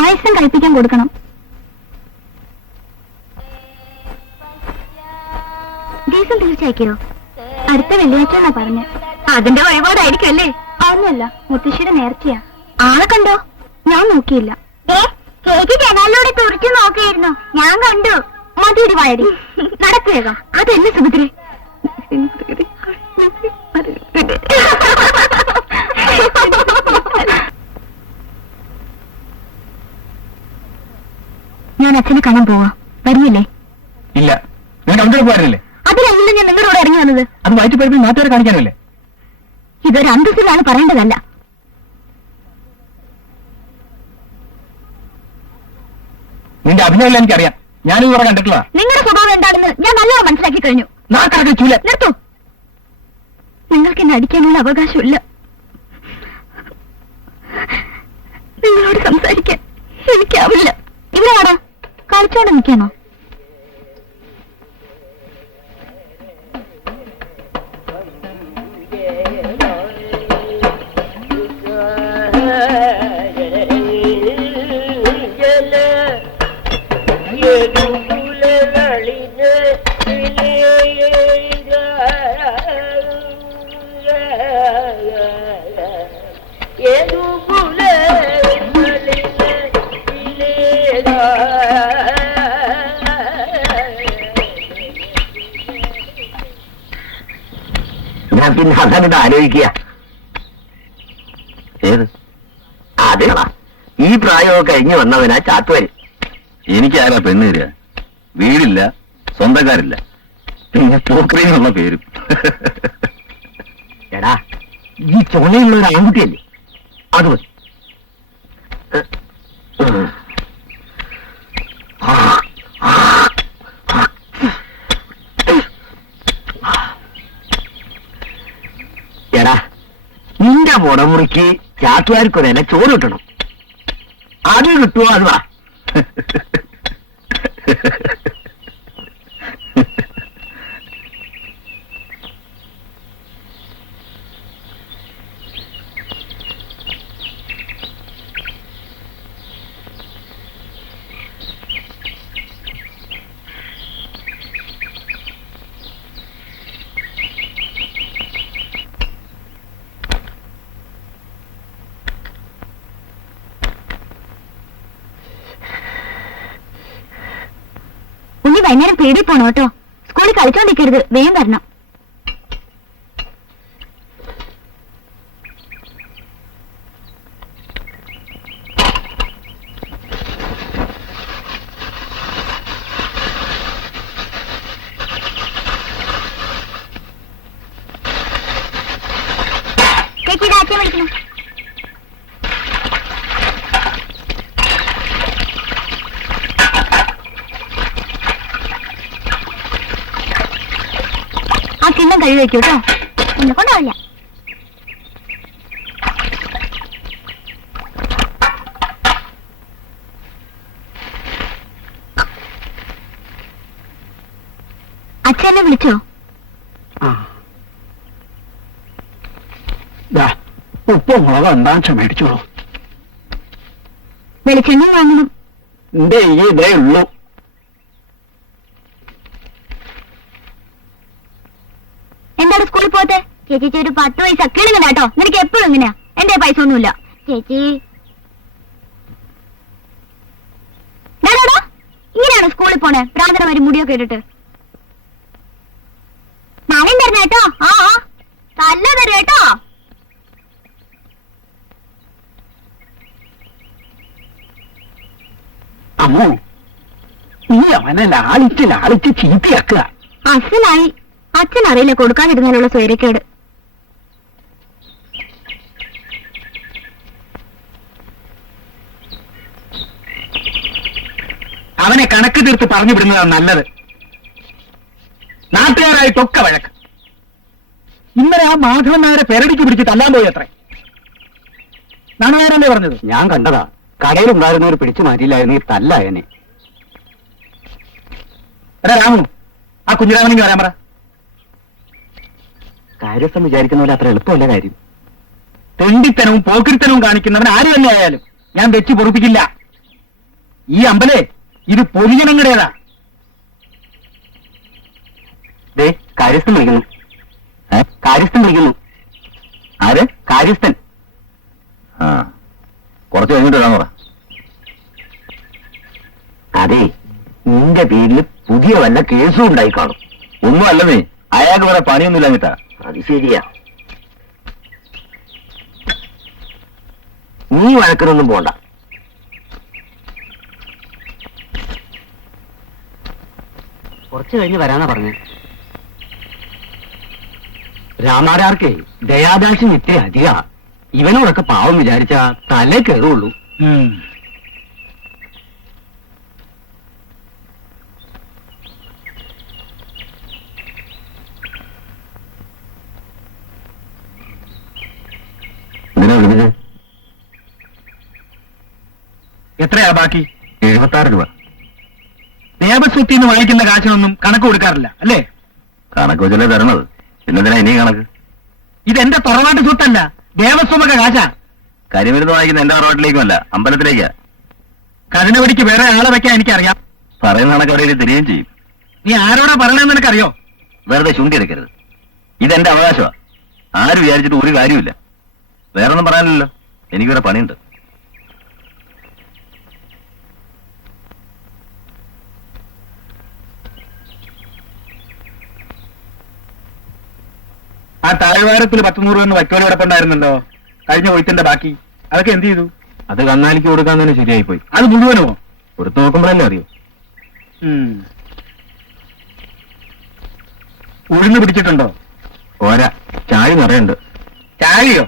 പായസം കഴിപ്പിക്കാൻ കൊടുക്കണം. ദിവസം തീർച്ചയാക്കിയോ? അടുത്ത വെള്ളിയാഴ്ച എന്നാ പറഞ്ഞ. അതിന്റെ വഴിപാടായിരിക്കും അല്ലേ? അതൊന്നുമല്ല, മുത്തശ്ശിയുടെ നേർച്ചയാ. ആളെ കണ്ടോ? ഞാൻ നോക്കിയില്ല. ചേച്ചി ജനാലിലൂടെ തുറച്ചു നോക്കിയിരുന്നു, ഞാൻ കണ്ടു. മതിയൊരു വഴി നടക്കുകയോ? അതെന്നെ സുഭദ്രേ. ഞാൻ അച്ഛനെ കാണാൻ പോവാ. വരുന്നില്ലേ? ഇല്ല, ഞാൻ അവിടെ പോകാറില്ലേ? അതിലല്ല ഞാൻ നിങ്ങളോട് ഇറങ്ങി വന്നത്. അത് വയറ്റുപഴുപ്പിൽ നാട്ടുകാരെ കാണിക്കാനല്ലേ? ഇതൊരു അന്തസ്സിലാണ് പറയേണ്ടതല്ല. നിന്റെ അഭിനയം എനിക്കറിയാം, ഞാനിത് കുറെ കണ്ടിട്ടുള്ള. നിങ്ങളുടെ സ്വഭാവം എന്താണെന്ന് ഞാൻ നല്ലോണം മനസ്സിലാക്കി കഴിഞ്ഞു. നിർത്തൂ. നിങ്ങൾക്ക് എന്നെ അടിക്കാനുള്ള അവകാശമില്ല. നിങ്ങളോട് സംസാരിക്കാൻ എനിക്കാവില്ല. ഇവിടെ ആടാ കളിച്ചോണ്ട് നിൽക്കാനോ? ഞാൻ പിന്നെ അതാണ് ആലോചിക്കുക. ഏത് അതെടാ, ഈ പ്രായമൊക്കെ കഴിഞ്ഞു വന്നവനാ ചാത്തുവൻ. എനിക്കാരാ പെണ്ണ് തരിക? വീടില്ല, സ്വന്തക്കാരില്ല, പിന്നെ പോക്രീന്നുള്ള പേരും. എടാ, ഈ ചുണയുള്ള ഒരു ആൺകുട്ടിയല്ലേ, അത് മതി. എടാ, നിന്റെ മുടമുറിക്ക് ചാത്തുകാർക്കൊരല്ല ചോറ് കിട്ടണം. അത് കിട്ടുമോ? അത് വാ. ഉണ്ണി വൈകുന്നേരം പേടിൽ പോണോ കേട്ടോ. സ്കൂളിൽ കളിച്ചോണ്ടിരിക്കരുത്, വേഗം വരണം. ചേച്ചി അച്ഛൻ വിളിക്കുന്നു. കിണ്ണം കഴിവ് വയ്ക്കൂ കേട്ടോ, എന്നെ കൊണ്ടാവില്ല. അച്ഛനെ വിളിച്ചോ? ഉപ്പ് മുളക് എന്താണെന്ന് മേടിച്ചോളൂ. വെളിച്ചെണ്ണ വാങ്ങണം. എന്റെ ഈ ഇതേ ഉള്ളൂ. എന്താണ് സ്കൂളിൽ പോത്തെ? ചേച്ചി ഒരു 10 പൈസ കിളുങ്ങണ്ട കേട്ടോ. നിനക്ക് എപ്പോഴും ഇങ്ങനെയാ. എന്റെ പൈസ ഒന്നുമില്ല ചേച്ചി. ഇങ്ങനെയാണ് സ്കൂളിൽ പോണേ? പ്രാന്തനമാര് മുടിയൊക്കെ ഇട്ടിട്ട്. മഴയും തരണ കേട്ടോ. ആ നല്ല തരും കേട്ടോ. അമ്മോ, നീ അവനെ ലാളിച്ച് ലാളിച്ച് ചീത്തയാക്കുക. അസലായി. അച്ഛൻ അറിയില്ല കൊടുക്കാതിരുന്നാലുള്ള സ്വൈരക്കേട്. അവനെ കണക്ക് തീർത്ത് പറഞ്ഞു വിടുന്നതാണ് നല്ലത്. നാട്ടുകാരായിട്ടൊക്കെ വഴക്ക്. ഇന്നലെ ആ മാധവൻ നായരെ പെരടിക്ക് പിടിച്ച് തല്ലാൻ പോയി അത്രേ. നാണുകാരല്ലേ പറഞ്ഞത്? ഞാൻ കണ്ടതാ. കടയിലുണ്ടായിരുന്നവർ പിടിച്ചു മാറ്റിയില്ലായിരുന്നു ഈ തല്ലായനെ. എടാ രാമു, ആ കുഞ്ഞിരാമനെങ്കിൽ വരാൻ പറ. കാര്യസ്ഥം വിചാരിക്കുന്ന പോലെ അത്ര എളുപ്പമല്ല കാര്യം. തെണ്ടിത്തനവും പോക്കിരിത്തനവും കാണിക്കുന്നവൻ ആര് തന്നെ ആയാലും ഞാൻ വെച്ച് പൊറുപ്പിക്കില്ല. ഈ അമ്പലേ ഇത് പൊതുജനങ്ങളുടേതാ. കാര്യസ്ഥൻ വിളിക്കുന്നു. കാര്യസ്ഥൻ വിളിക്കുന്നു. ആര്? കാര്യസ്ഥൻ. ആ കുറച്ച് കഴിഞ്ഞിട്ട് വരാൻ പറ. അതെ, നിന്റെ പേരിൽ പുതിയ വല്ല കേസും ഉണ്ടായി കാണും. ഒന്നും അല്ലെന്നേ, അയാൾക്ക് വേറെ പണിയൊന്നും ഇല്ലാഞ്ഞിട്ടാ. അത് ശരിയാ. നീ വഴക്കിനൊന്നും പോണ്ട. കുറച്ച് കഴിഞ്ഞ് വരാനാ പറഞ്ഞു. രാമാരാർക്കേ ദയാദാശം ഇത്ര അധിക. ഇവനോടൊക്കെ പാവം വിചാരിച്ച തലേ കയറുള്ളൂ. എന്തിനാ വിളിച്ചത്? എത്രയാ ബാക്കി? 76 രൂപ. ദേവസ്വത്തിൽ നിന്ന് വാങ്ങിക്കുന്ന കാശിനൊന്നും കണക്ക് കൊടുക്കാറില്ല അല്ലേ? കണക്ക് വെച്ചല്ലേ തരണത്, പിന്നെന്തിനാ ഇനി കണക്ക്? ഇതെന്റെ തുറവാട്ട് സ്വത്തല്ല, ദേവസ്വമൊക്കെ കാശാ. കരിമരുന്ന് വാങ്ങിക്കുന്ന എന്റെ റോട്ടിലേക്കുമല്ല, അമ്പലത്തിലേക്കാ. കതിനവടിക്ക് വേറെ ആളെ വെക്കാൻ എനിക്കറിയാം. പറയുന്ന കണക്ക് അവിടെ തിരികെയും ചെയ്യും. നീ ആരോടാ പറയണെന്ന് നിനക്കറിയോ? വെറുതെ ചുണ്ടി എടുക്കരുത്. ഇതെന്റെ അവകാശമാ. ആര് വിചാരിച്ചിട്ട് ഒരു കാര്യമില്ല. വേറൊന്നും പറയാനില്ലല്ലോ, എനിക്കിവിടെ പണിയുണ്ട്. ആ താഴ്വാരത്തിൽ 10-100 രൂപ വക്കോലി കിടപ്പുണ്ടായിരുന്നല്ലോ, കഴിഞ്ഞ കൊയ്ത്തിന്റെ ബാക്കി. അതൊക്കെ എന്ത് ചെയ്തു? അത് കന്നാലിക്ക് കൊടുക്കാൻ തന്നെ ശരിയായി പോയി. അത് മുഴുവനോ? കൊടുത്തു നോക്കുമ്പോഴല്ലേ അറിയൂ. ഉഴുന്ന് പിടിച്ചിട്ടുണ്ടോ? പോരാ, ചായ നിറയുണ്ട്. ചായയോ?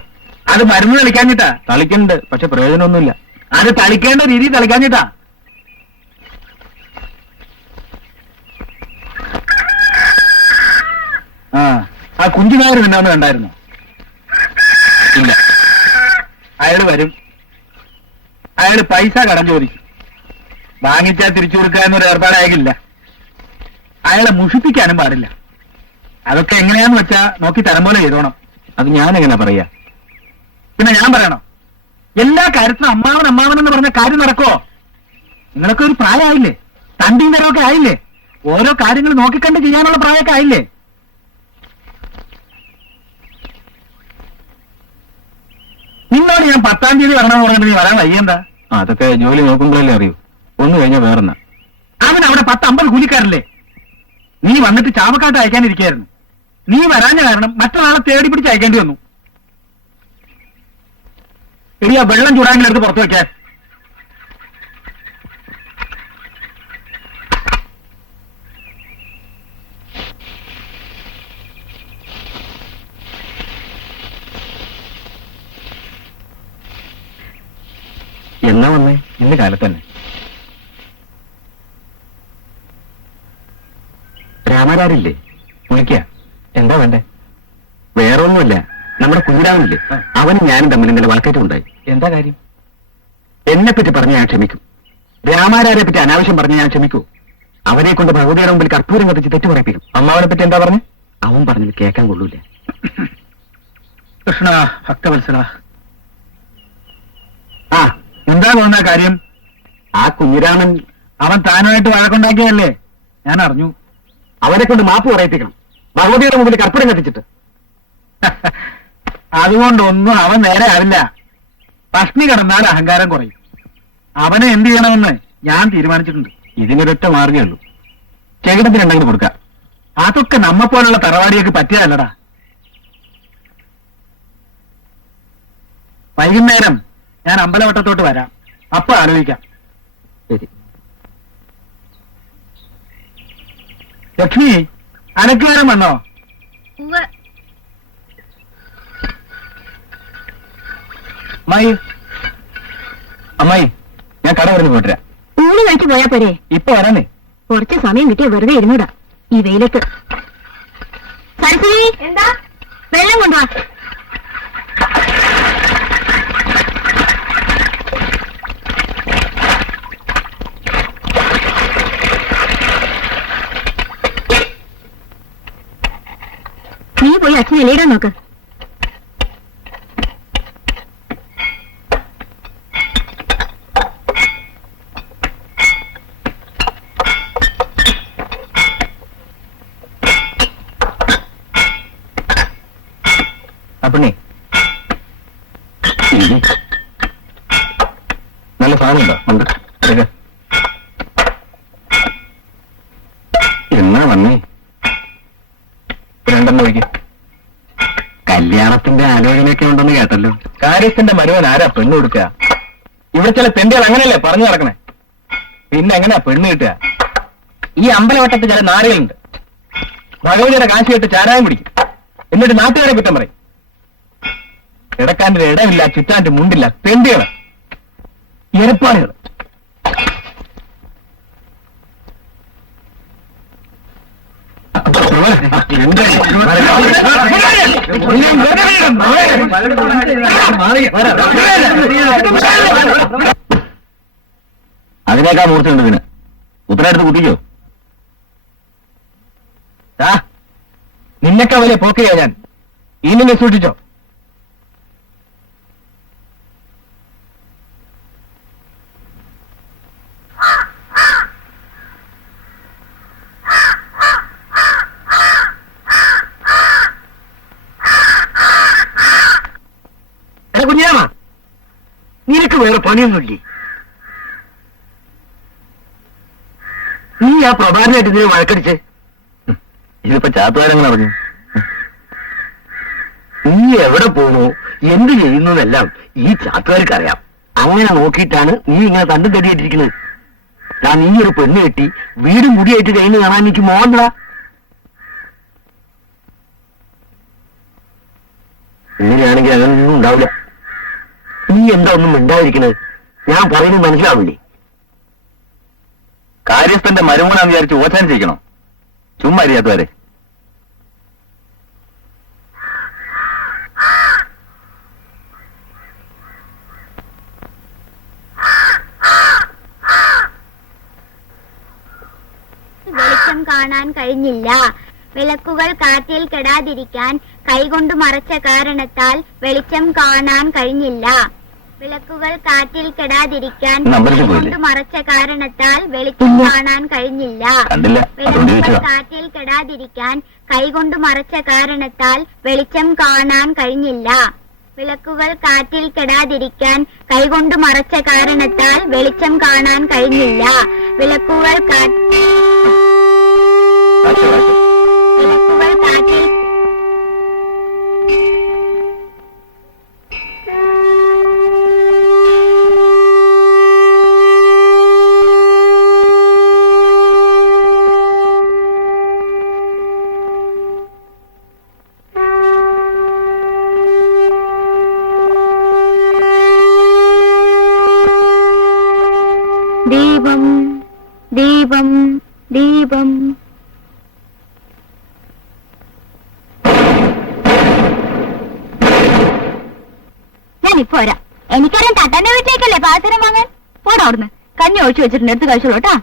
അത് മരുന്ന് തളിക്കാഞ്ഞിട്ടാ? തളിക്കുന്നുണ്ട്, പക്ഷെ പ്രയോജനമൊന്നുമില്ല. അത് തളിക്കേണ്ട രീതി തളിക്കാഞ്ഞിട്ടാ. ആ കുഞ്ചുനായർ നിന്നൊന്നും കണ്ടായിരുന്നോ? ഇല്ല. അയാള് വരും. അയാള് പൈസ കടം ചോദിക്കും. വാങ്ങിച്ചാൽ തിരിച്ചു കൊടുക്കാനൊരു ഏർപ്പാടായില്ല. അയാളെ മുഷിപ്പിക്കാനും പാടില്ല. അതൊക്കെ എങ്ങനെയാന്ന് വെച്ചാ നോക്കി തരം പോലെ ചെയ്തോണം. അത് ഞാൻ എങ്ങനെ പറയാ? പിന്നെ ഞാൻ പറയണോ? എല്ലാ കാര്യത്തിനും അമ്മാവൻ അമ്മാവൻ എന്ന് പറഞ്ഞ കാര്യം നടക്കുവോ? നിങ്ങളൊക്കെ ഒരു പ്രായമായില്ലേ? തണ്ടിയും തരമൊക്കെ ആയില്ലേ? ഓരോ കാര്യങ്ങൾ നോക്കിക്കണ്ട് ചെയ്യാനുള്ള പ്രായമൊക്കെ ആയില്ലേ? നിന്നോട് ഞാൻ 10-ാം തീയതി വരണമെന്ന് പറഞ്ഞിട്ട് നീ വരാൻ വയ്യെന്താ? അതൊക്കെ ജോലി നോക്കുമ്പോഴല്ലേ അറിയൂ. ഒന്ന് കഴിഞ്ഞാൽ വേറെന്നാ. അവൻ അവിടെ 10-50 കൂലിക്കാരല്ലേ? നീ വന്നിട്ട് ചാവക്കാട്ട് അയക്കാനിരിക്കായിരുന്നു. നീ വരാഞ്ഞ കാരണം മറ്റൊരാളെ തേടി പിടിച്ച് അയക്കേണ്ടി വന്നു. എടിയാ വെള്ളം ചൂടാങ്കിലെടുത്ത് പുറത്തു വെക്കാൻ. എന്നാ വന്നേ? ഇന്ന് കാലത്ത് തന്നെ. രാമരാരില്ലേ? വിളിക്ക. എന്താ വേണ്ടേ? വേറെ ഒന്നുമില്ല, നമ്മുടെ കുഞ്ഞിരാമനില്ലേ, അവനും ഞാനും തമ്മിൽ ഇന്നലെ വഴക്കേറ്റുണ്ടായി. എന്താ കാര്യം? എന്നെ പറ്റി പറഞ്ഞ ഞാൻ ക്ഷമിക്കും. രാമാരാരെ പറ്റി അനാവശ്യം പറഞ്ഞ ഞാൻ ക്ഷമിക്കൂ. അവനെ കൊണ്ട് ഭഗവതിയുടെ മുമ്പിൽ കർപ്പൂരം കത്തിച്ച് തെറ്റു പറയിപ്പിക്കും. അമ്മാവനെ പറ്റി എന്താ പറഞ്ഞു? അവൻ പറഞ്ഞത് കേൾക്കാൻ കൊള്ളൂല. കൃഷ്ണ ഭക്തവത്സല, ആ എന്താ തോന്നുന്ന കാര്യം? ആ കുഞ്ഞിരാമൻ അവൻ താനുമായിട്ട് വഴക്കുണ്ടാക്കിയതല്ലേ? ഞാൻ അറിഞ്ഞു. അവനെ കൊണ്ട് മാപ്പ് പറയിപ്പിക്കണം, ഭഗവതിയുടെ മുമ്പിൽ കർപ്പൂരം കത്തിച്ചിട്ട്. അതുകൊണ്ടൊന്നും അവൻ നേരെ ആവില്ല. പഷ്ണി കിടന്നാൽ അഹങ്കാരം കുറയും. അവനെ എന്ത് ചെയ്യണമെന്ന് ഞാൻ തീരുമാനിച്ചിട്ടുണ്ട്. ഇതിനൊരൊറ്റ മാർഗേ ഉള്ളൂ. ചേകിടത്തിനുണ്ടെങ്കിൽ കൊടുക്കാം. അതൊക്കെ നമ്മെപ്പോലുള്ള തറവാടിയൊക്കെ പറ്റിയതല്ലടാ. വൈകുന്നേരം ഞാൻ അമ്പലവട്ടത്തോട്ട് വരാം, അപ്പൊ ആലോചിക്കാം. ശരി. ലക്ഷ്മി, അനക്കുകാരൻ വന്നോ? അമ്മായി, അമ്മായി, ഞാൻ കട വരുന്നു പോട്ടരാ. ഊണ് കഴിച്ചു പോയാ പോരെ? ഇപ്പൊ വരാനേ. കുറച്ച് സമയം കിട്ടിയ വെറുതെ ഇരുന്നൂടാ ഈ വെയിലത്ത്. സരസ്വതി, എന്താ? വെള്ളം കൊണ്ടുവാ. നീ പോയി അച്ഛനെ ഇലയിടാൻ നോക്ക്. പെണ്ണേ നല്ല സാധനമുണ്ടോ? ഉണ്ട്. എടുക്ക. എന്നാ വന്നേ? രണ്ടെണ്ണം ഒഴിക്കും. കല്യാണത്തിന്റെ ആലോചനയൊക്കെ ഉണ്ടെന്ന് കേട്ടല്ലോ. കാര്യത്തിന്റെ മരുവൻ ആരാ പെണ്ണ് കൊടുക്കുക? ഇവിടെ ചില തെണ്ടികൾ അങ്ങനെയല്ലേ പറഞ്ഞു നടക്കണേ. പിന്നെ എങ്ങനെയാ പെണ്ണ് കിട്ടുക? ഈ അമ്പലവട്ടത്ത് ചില നാടുകളുണ്ട്. ഭഗവതിയുടെ കാശ് കെട്ട് ചാരായം പിടിക്കും, എന്നിട്ട് നാട്ടുകാരെ കുറ്റം പറയും. കിടക്കാൻ്റെ ഇടമില്ല, ചുറ്റാൻ്റെ മുണ്ടില്ല, തെണ്ടികള്, എരപ്പാളികൾ. അതിനേക്കാൾ മൂർച്ചയുണ്ട് ഇതിന്. ഉത്തരവാദിത്തം കുത്തിക്കോ. നിന്നൊക്കെ വലിയ പോക്കെയാ ഞാൻ. ഇനി സൂക്ഷിച്ചോ. കുഞ്ഞാമ, നിനക്ക് വേറെ പണിയൊന്നുമില്ലേ? നീ ആ പ്രഭാരനായിട്ട് ഇതിനെ വഴക്കടിച്ച് ഇതിപ്പോ ചാത്തുകാരങ്ങനെ അറിഞ്ഞു. നീ എവിടെ പോണോ എന്ത് ചെയ്യുന്നതെല്ലാം ഈ ചാത്തുകാർക്ക് അറിയാം. അങ്ങനെ നോക്കിയിട്ടാണ് നീ ഇങ്ങനെ തണ്ടും തടിയായിട്ടിരിക്കുന്നത്. നീ ഒരു പെണ്ണ് കെട്ടി വീടും മുടിയായിട്ട് കഴിഞ്ഞ് കാണാൻ എനിക്ക് മോഹൻടാ. ഇങ്ങനെയാണെങ്കിൽ അങ്ങനെയൊന്നും ഉണ്ടാവില്ല. നീ എന്താ ഒന്നും മിണ്ടാതിരിക്കണത്? ഞാൻ പറയുന്നത് മനസ്സിലാവില്ലേ? കാര്യസ്ഥന്റെ മരുമോനാന്ന് വിചാരിച്ച് ഓച്ചാൻ ചെയ്യണോ? ചുമ്മാ അറിയാത്തവരെ. വെളിച്ചം കാണാൻ കഴിഞ്ഞില്ല. വിളക്കുകൾ കാറ്റിൽ കെടാതിരിക്കാൻ കൈകൊണ്ട് മറച്ച കാരണത്താൽ വെളിച്ചം കാണാൻ കഴിഞ്ഞില്ല. വിളക്കുകൾ കാറ്റിൽ കെടാതിരിക്കാൻ കൈകൊണ്ട് മറച്ച കാരണത്താൽ വെളിച്ചം കാണാൻ കഴിഞ്ഞില്ല. വിളക്കുകൾ കാറ്റിൽ കെടാതിരിക്കാൻ കൈകൊണ്ട് മറച്ച കാരണത്താൽ വെളിച്ചം കാണാൻ കഴിഞ്ഞില്ല. വിളക്കുകൾ കാറ്റിൽ കെടാതിരിക്കാൻ കൈകൊണ്ട് മറച്ച കാരണത്താൽ വെളിച്ചം കാണാൻ കഴിഞ്ഞില്ല. വിളക്കുകൾ കാറ്റിൽ ദീപം ദീപം ദീപം. ഞാനിപ്പോ വരാം. എനിക്കറിയാം തട്ടന്റെ വീട്ടിലേക്കല്ലേ പാചകം വാങ്ങാൻ. പോടാ അവിടുന്ന്. കഞ്ഞി ഒഴിച്ചു വെച്ചിട്ടുണ്ട്, എടുത്ത് കഴിച്ചോളൂ കേട്ടാ.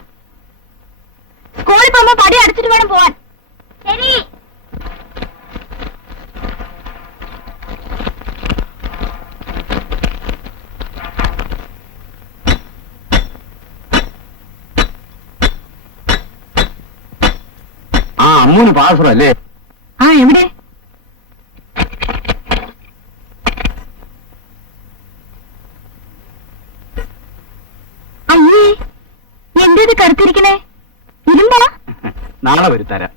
സ്കൂളിൽ പോകുമ്പോ പടി അടച്ചിട്ട് വേണം പോവാൻ. ശരി. അമ്മൂന് പാസ്വറല്ലേ? എവിടെ? അയ്യേ, എന്തേത് കറുത്തിരിക്കണേ? ഇരുമ്പാ? നാളെ വരുത്തരാം.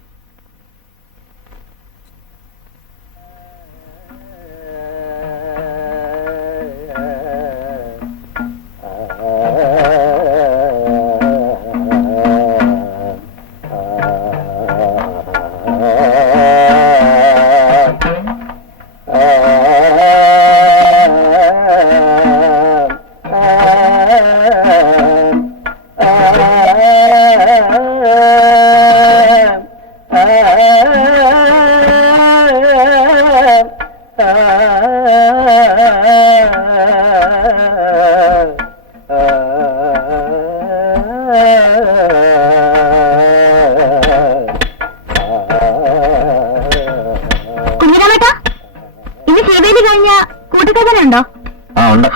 കുഞ്ഞിരാമേട്ടാ, ഇന്ന് ശിവേലി കഴിഞ്ഞ കൂട്ടുകഥനുണ്ടോ? ഉണ്ട്.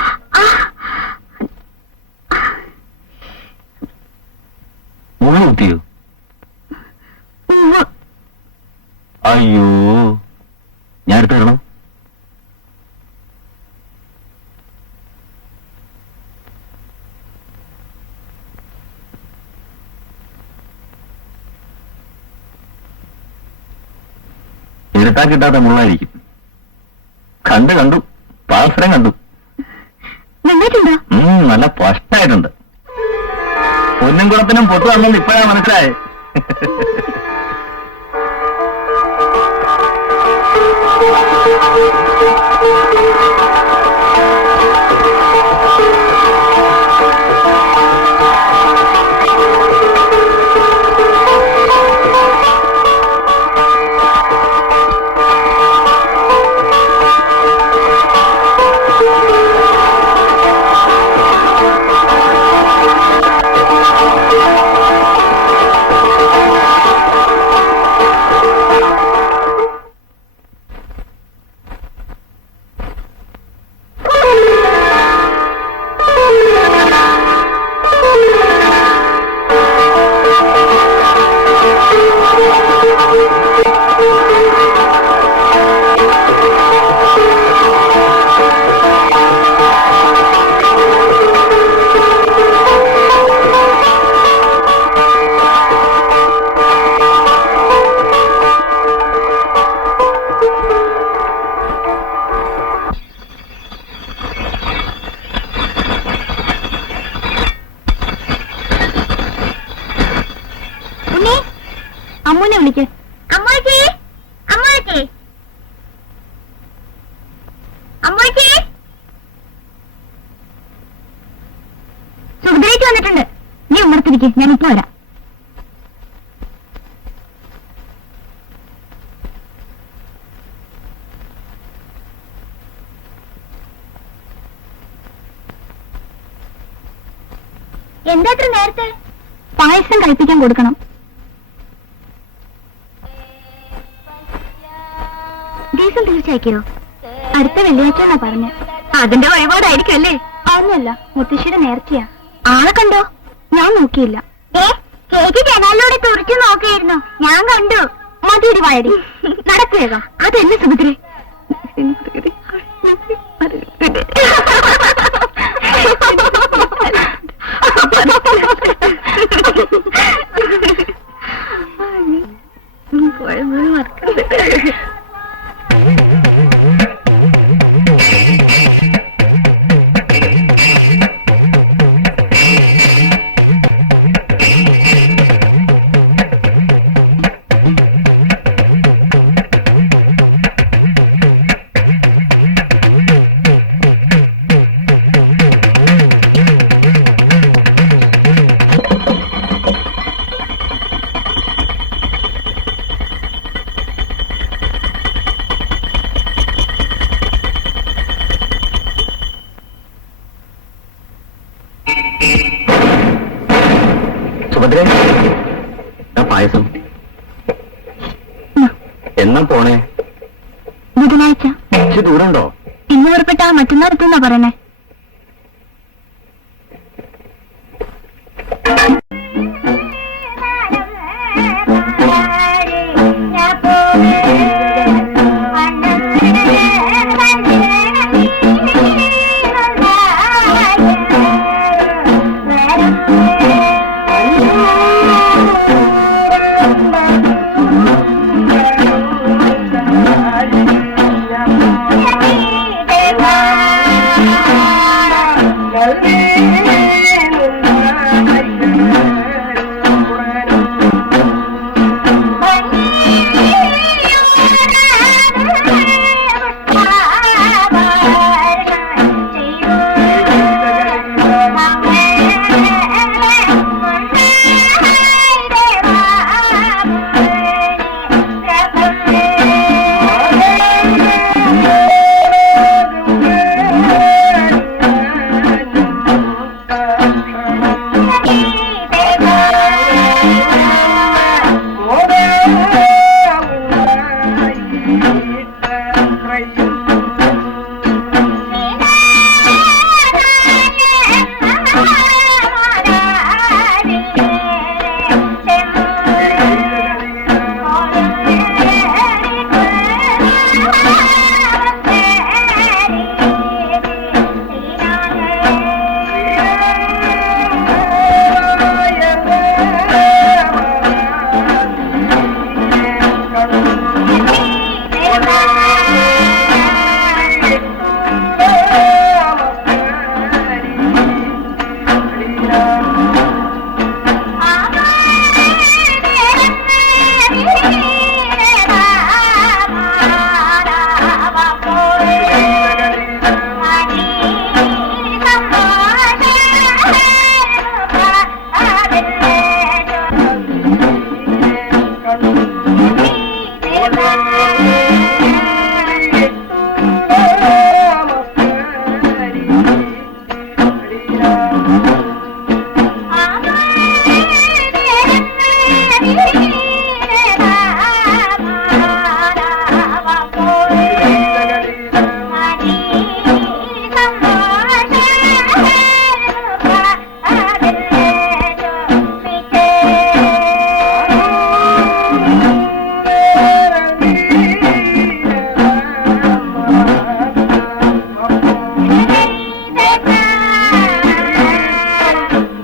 മുള്ളു കുത്തിയോ? അയ്യോ, ഞാൻ എടുത്തു തരണം. ചിരട്ടാ കിട്ടാത്ത മുള്ളായിരിക്കും. കണ്ടു പാത്രം കണ്ടു. നന്നായിട്ടുണ്ടോ? നല്ല സ്പഷ്ടായിട്ടുണ്ട്. പൊന്നും കുളത്തിനും പൊട്ടു വന്നെന്ന് ഇപ്പോഴാ മനസ്സിലായേ. അമ്മൂനെ വിളിക്ക്. അമ്മൂച്ചി, അമ്മൂച്ചി, അമ്മൂച്ചി. സുഭദ്രയ്ക്ക് വന്നിട്ടുണ്ട്. നീ ഉമ്മർത്തിരിക്കെ, ഞാൻ ഇപ്പൊ വരാം. എന്താ അത്ര നേരത്തെ? പായസം കഴിപ്പിക്കാൻ കൊടുക്കണം. ദിവസം തീർച്ചയാക്കിയോ? അടുത്ത വെള്ളിയാഴ്ച എന്നാ പറഞ്ഞ. അതിന്റെ വഴിപാടായിരിക്കും അല്ലേ? അതൊന്നുമല്ല, മുത്തശ്ശിയുടെ നേർച്ചയാ. ആളെ കണ്ടോ? ഞാൻ നോക്കിയില്ല. ചേച്ചി ജനാലിലൂടെ തുറച്ചു നോക്കിയിരുന്നു, ഞാൻ കണ്ടു. മതിയൊരു വഴി നടക്കുകയോ? അതെന്നെ സുഭദ്രേ. സുഭദ്രേ, പായസം എന്നാ പോണേ? ബുധനാഴ്ച. ഇച്ചിരി ദൂരമുണ്ടോ? ഇന്ന് പുറപ്പെട്ട മറ്റന്നാൾ എത്തുന്നാ പറയണേ.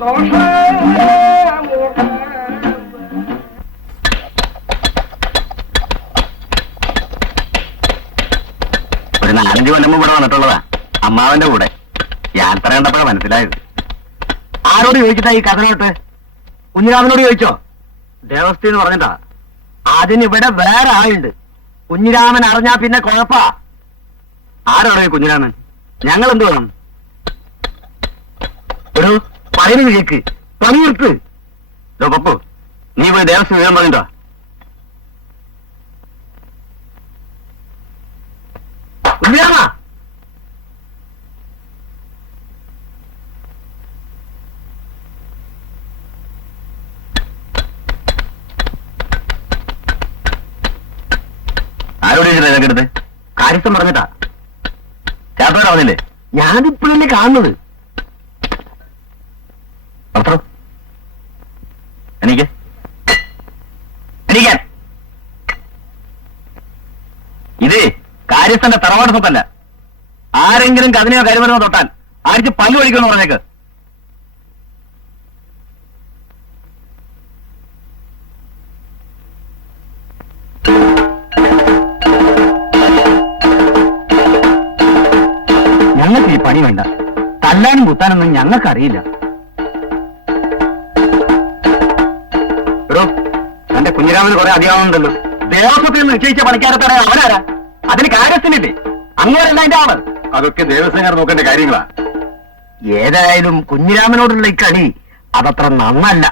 ഒരു 4-5 കൊല്ലം ഇവിടെ വന്നിട്ടുള്ളതാ, അമ്മാവന്റെ കൂടെ. യാത്ര കണ്ടപ്പോഴാണ് മനസ്സിലായത്. ആരോട് ചോദിച്ചിട്ടാ ഈ കഥനോട്ട്? കുഞ്ഞിരാമനോട് ചോദിച്ചോ? ദേവസ്ഥ എന്ന് പറഞ്ഞിട്ടാ. അതിനിവിടെ വേറെ ആളുണ്ട്. കുഞ്ഞിരാമൻ അറിഞ്ഞാ പിന്നെ കുഴപ്പാ. ആരാണോ ഈ കുഞ്ഞിരാമൻ? ഞങ്ങൾ എന്ത് വേണം? ഒരു പറയുന്നത് കേക്ക്, പണി നിർത്ത്. പപ്പു, നീ പോയി ദേവസ്ഥ വിവരം പറഞ്ഞിട്ടോ? കുഞ്ഞിരാമ, ആരോട് ഇതൊക്കെ എടുത്ത്? കാര്യസ്ഥം പറഞ്ഞിട്ടാ. ചേട്ടൻ പറഞ്ഞില്ലേ? ഞാനിപ്പോഴല്ലേ കാണുന്നത്. എനിക്ക് എണീക്കാൻ. ഇതേ കാര്യസ്ഥന്റെ തറവാട് സ്വത്തല്ല. ആരെങ്കിലും കതിനെയോ കരുമനോ തൊട്ടാൽ ആർക്ക് പല്ലു ഒഴിക്കുമെന്ന് പറഞ്ഞേക്ക്. ഞങ്ങൾക്ക് ഈ പണി വേണ്ട. തല്ലാനും കുത്താനൊന്നും ഞങ്ങൾക്കറിയില്ല. എന്റെ കുഞ്ഞിരാമന് കുറെ അധികമാവുന്നുണ്ടല്ലോ. ദേവസ്വത്തിൽ നിന്ന് നിശ്ചയിച്ച പണിക്കാരത്തോടെ അവനാരാ? അതിന് കാര്യസ്ഥനില്ലേ? അങ്ങനെയല്ല അതിന്റെ ആള്. അതൊക്കെ ദേവസ്വംകാർ നോക്കേണ്ട കാര്യങ്ങളാ. ഏതായാലും കുഞ്ഞിരാമനോടുള്ള ഈ കളി അതത്ര നന്നല്ല.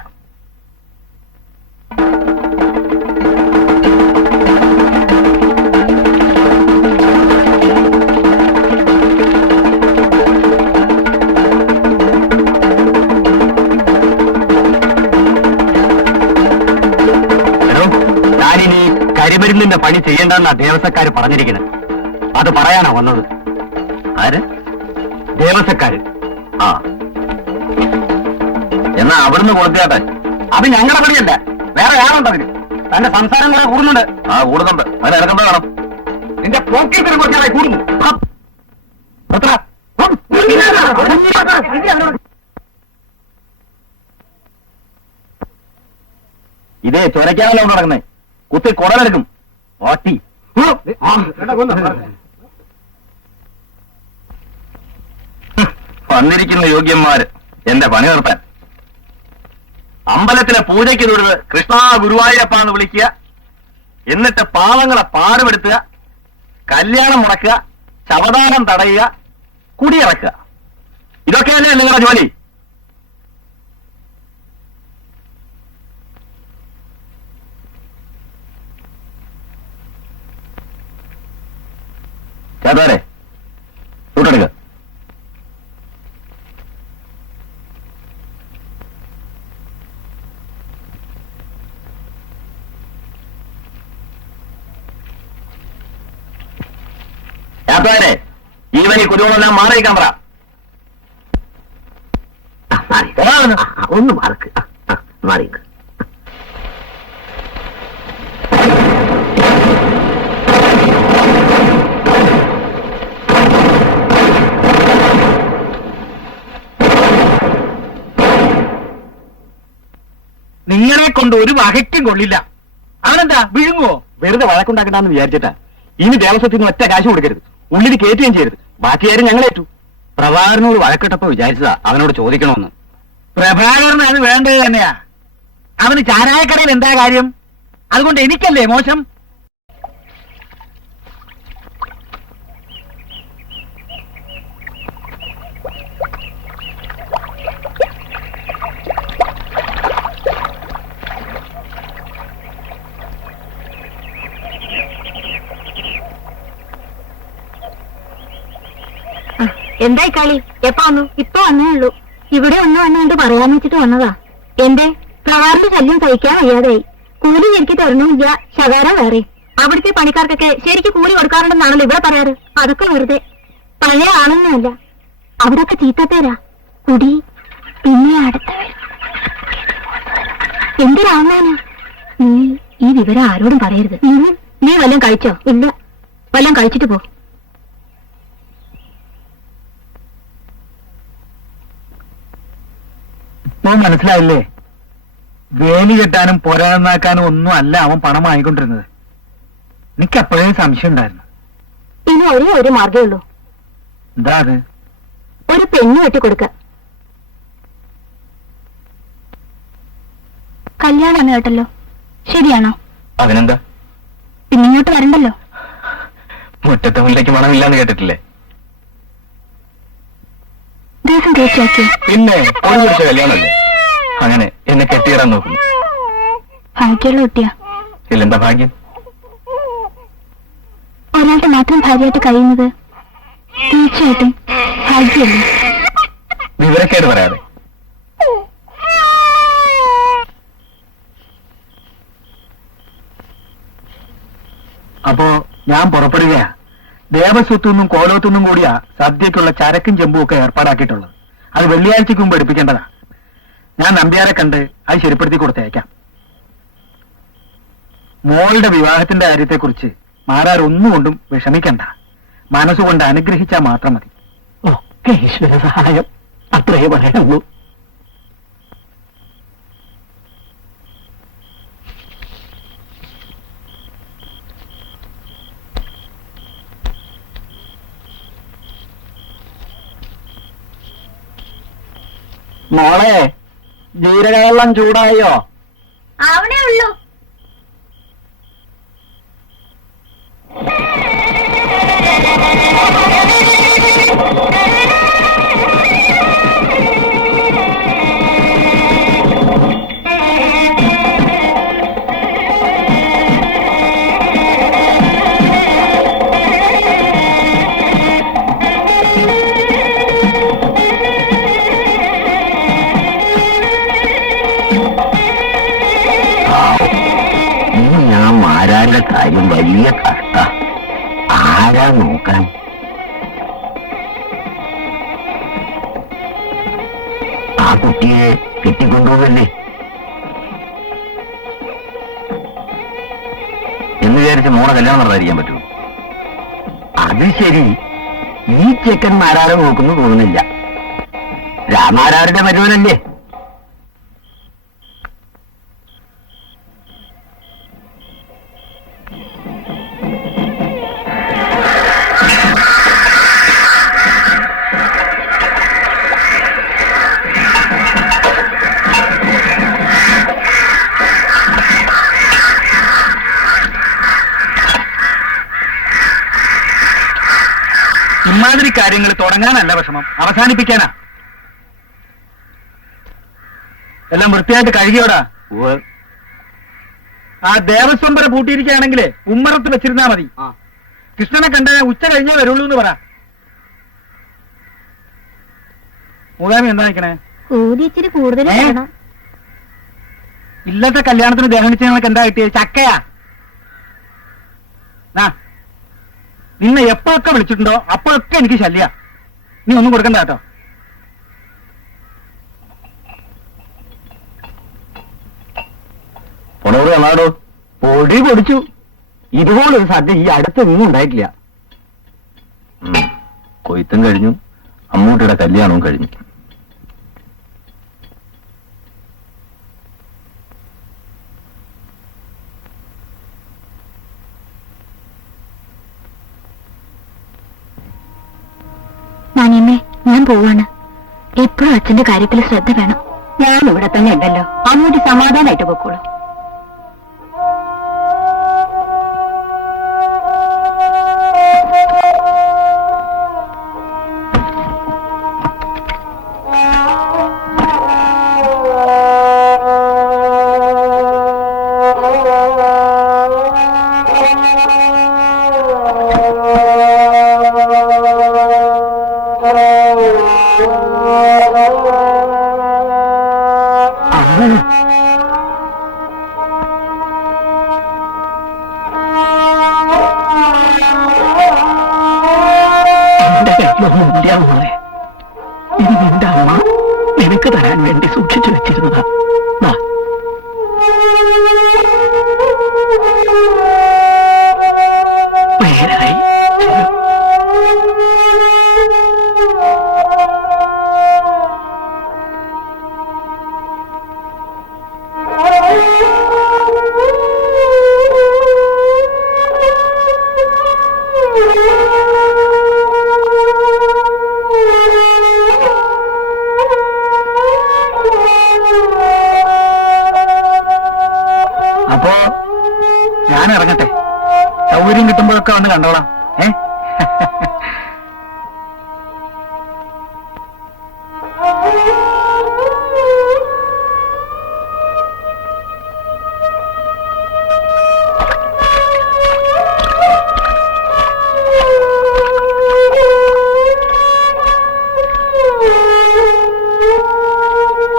കരിമരുന്നിന്റെ പണി ചെയ്യേണ്ടെന്നാ ദേവസ്വക്കാര് പറഞ്ഞിരിക്കുന്നത്. അത് പറയാനാ വന്നത്. ആര്? ദേവസ്വക്കാര്. ആ, എന്നാ അവിടുന്ന് കൊടുത്തിയാട്ടെ. അത് ഞങ്ങളുടെ പണിയല്ല, വേറെ ആളുണ്ട് അതിന്. തന്റെ സംസാരം കൂടെ കൂടുന്നുണ്ട്. ആ, കൂടുന്നുണ്ട്. അതിന് ഇറങ്ങുമ്പോ വേണം. നിന്റെ പോക്കറ്റിന് കുറച്ചായി കൂടുന്നു. ഇതേ ചൊരയ്ക്കാനല്ലോ നടക്കുന്നേ. കുത്തി കുടലെടുക്കും. ഓട്ടി വന്നിരിക്കുന്ന യോഗ്യന്മാര് എന്റെ പണി നിർത്താൻ. അമ്പലത്തിലെ പൂജയ്ക്ക് തൊഴുത് കൃഷ്ണ ഗുരുവായൂരപ്പ എന്ന് വിളിക്കുക, എന്നിട്ട് പാവങ്ങളെ പാടുപെടുത്തുക, കല്യാണം മുടക്കുക, ശവദാനം തടയുക, കുടിയിറക്കുക. ഇതൊക്കെയല്ലേ നിങ്ങളുടെ ജോലി? ചേട്ടാരെ കൂട്ടെടുക്ക. ചേട്ടാരെ ഈ വഴി കുരുവെല്ലാം മാറിയിക്കാൻ പറ. ഒന്ന് മാർക്ക് മാറിക്ക്. നിങ്ങളെ കൊണ്ട് ഒരു വകയ്ക്കും കൊള്ളില്ല. അവനെന്താ വിഴുങ്ങുവോ? വെറുതെ വഴക്കുണ്ടാക്കണ്ടെന്ന് വിചാരിച്ചിട്ടാ. ഇനി ദേവസ്വത്തിൽ നിന്ന് ഒറ്റ കാശ് കൊടുക്കരുത്, ഉള്ളിൽ കയറ്റുകയും ചെയ്യരുത്. ബാക്കിയാരും ഞങ്ങളേറ്റു. പ്രഭാകരനോട് വഴക്കിട്ടപ്പോ വിചാരിച്ചതാ അവനോട് ചോദിക്കണമെന്ന്. പ്രഭാകരന് അത് വേണ്ടത് തന്നെയാ. അവന് ചാരായക്കടയിൽ എന്താ കാര്യം? അതുകൊണ്ട് എനിക്കല്ലേ മോശം? എന്തായി കളി? എപ്പോ വന്നു? ഇപ്പൊ വന്നേ ഉള്ളൂ. ഇവിടെ ഒന്ന് വന്നുകൊണ്ട് പറയാന്ന് വെച്ചിട്ട് വന്നതാ. എന്റെ പ്രവാറിന്റെ ശല്യം സഹിക്കാൻ വയ്യാതായി. കൂലി എനിക്ക് തരണമില്ല, ശകാരം വേറെ. അവിടുത്തെ പണിക്കാർക്കൊക്കെ ശരിക്ക് കൂലി കൊടുക്കാറുണ്ടെന്നാണല്ലോ ഇവിടെ പറയാറ്. അതൊക്കെ വെറുതെ. പഴയ ആളൊന്നുമല്ല, അവിടൊക്കെ ചീത്തപ്പേരാ. കുടി, പിന്നെ അടുത്തവൻ. എന്തൊരാളാണ് നീ? ഈ വിവരം ആരോടും പറയരുത്. നീ വല്ലതും കഴിച്ചോ? ഇല്ല. വല്ലതും കഴിച്ചിട്ട് പോ. ഇപ്പൊ മനസ്സിലായില്ലേ? വേലി കെട്ടാനും പുര നന്നാക്കാനും ഒന്നും അല്ല അവൻ പണം വാങ്ങിക്കൊണ്ടിരുന്നത്. എനിക്ക് അപ്പോഴേ സംശയം ഉണ്ടായിരുന്നു. ഇനി ഒരു മാർഗമേ ഉള്ളൂ. എന്താ അത്? ഒരു പെണ്ണ് വെട്ടിക്കൊടുക്ക. കല്യാണാണ് കേട്ടല്ലോ, ശരിയാണോ? അതിനെന്താ? പിന്നെ ഇങ്ങോട്ട് വരണ്ടല്ലോ. മുറ്റത്തെ മുല്ലേക്ക് മണമില്ലാന്ന് കേട്ടിട്ടില്ലേ? ദിവസം തീർച്ചയാക്കിയോ? പിന്നെ ഒരു പിടിച്ച കല്യാണമല്ലേ, അങ്ങനെ എന്നെ കെട്ടിയിടാൻ നോക്കുന്നു. ഭാഗ്യമുള്ള കുട്ടിയാ. ഇല്ലെന്താ ഭാഗ്യം? ഒരാളുടെ മാത്രം ഭാര്യയായിട്ട് കഴിയുന്നത് തീർച്ചയായിട്ടും ഭാഗ്യമല്ലേ? വിവരക്കേട് പറയാതെ. അപ്പോ ഞാൻ പുറപ്പെടുകയാ. ദേവസ്വത്തുനിന്നും കോലോത്തുനിന്നും കൂടിയാ സദ്യക്കുള്ള ചരക്കും ചെമ്പും ഒക്കെ ഏർപ്പാടാക്കിയിട്ടുള്ളത്. അത് വെള്ളിയാഴ്ചക്ക് മുമ്പ് എടുപ്പിക്കേണ്ടതാ. ഞാൻ നമ്പ്യാരെ കണ്ട് അത് ശരിപ്പെടുത്തി കൊടുത്തയക്കാം. മോളുടെ വിവാഹത്തിന്റെ കാര്യത്തെക്കുറിച്ച് മാരാർ ഒന്നുകൊണ്ടും വിഷമിക്കണ്ട. മനസ്സുകൊണ്ട് അനുഗ്രഹിച്ചാൽ മാത്രം മതി. ഒക്കെ ഈശ്വര സഹായം, അത്രയേ പറയാനുള്ളൂ. മോളെ, ജീരകവെള്ളം ചൂടായോ? അവിടെ ഉള്ളൂ. ഞാൻ മാരാരുടെ കാര്യം വലിയ കഷ്ട. ആരാ നോക്കാൻ? ആ കുട്ടിയെ കെട്ടിക്കൊണ്ടുപോകല്ലേ എന്ന് വിചാരിച്ച് മോളെ കല്യാണം നടത്താതിരിക്കാൻ പറ്റൂ? അത് ശരി, ഈ ചെക്കൻ മാരാരെ നോക്കുന്നു തോന്നുന്നില്ല. രാമാരാരുടെ മരുവനല്ലേ? ഇമാതിരി കാര്യങ്ങൾ തുടങ്ങാനല്ല വിഷമം, അവസാനിപ്പിക്കാനാ. എല്ലാം വൃത്തിയായിട്ട് കഴുകിയോടാ. ആ ദേവസ്വം വരെ പൂട്ടിയിരിക്കുകയാണെങ്കിലേ ഉമ്മറത്ത് വെച്ചിരുന്നാ മതി. കൃഷ്ണനെ കണ്ട ഉച്ച കഴിഞ്ഞേ വരുള്ളൂ എന്ന് പറ. മൂകാമി എന്താ നിൽക്കണേ? കൂലി ഇച്ചിരി കൂടുതൽ വേണം. ഇല്ലത്തെ കല്യാണത്തിന് ദഹനിച്ച് ഞങ്ങൾക്ക് എന്താ കിട്ടിയത്? ചക്കയാ. നിന്നെ എപ്പോഴൊക്കെ വിളിച്ചിട്ടുണ്ടോ അപ്പോഴൊക്കെ എനിക്ക് ശല്യ. നീ ഒന്നും കൊടുക്കണ്ട കേട്ടോ. പൊടോടോ പൊടി പൊടിച്ചു. ഇതുപോലൊരു സദ്യ ഈ അടുത്തൊന്നും ഉണ്ടായിട്ടില്ല. കൊയ്ത്തും കഴിഞ്ഞു, അമ്മൂട്ടിയുടെ കല്യാണവും കഴിഞ്ഞു. നാനിയമ്മേ, ഞാൻ പോവാണ്. എപ്പോഴും അച്ഛന്റെ കാര്യത്തിൽ ശ്രദ്ധ വേണം. ഞാൻ ഇവിടെ തന്നെ ഉണ്ടല്ലോ, അമ്മൂട്ടി സമാധാനമായിട്ട് പൊക്കോളൂ. മോളെ, ഇത് നിന്റെ അമ്മ നിനക്ക് തരാൻ വേണ്ടി സൂക്ഷിച്ചു വെച്ചിരുന്നതാ. പേരായി ഞാൻ ഇറങ്ങട്ടെ, സൗകര്യം കിട്ടുമ്പോഴൊക്കെ വന്ന് കണ്ടോളാം.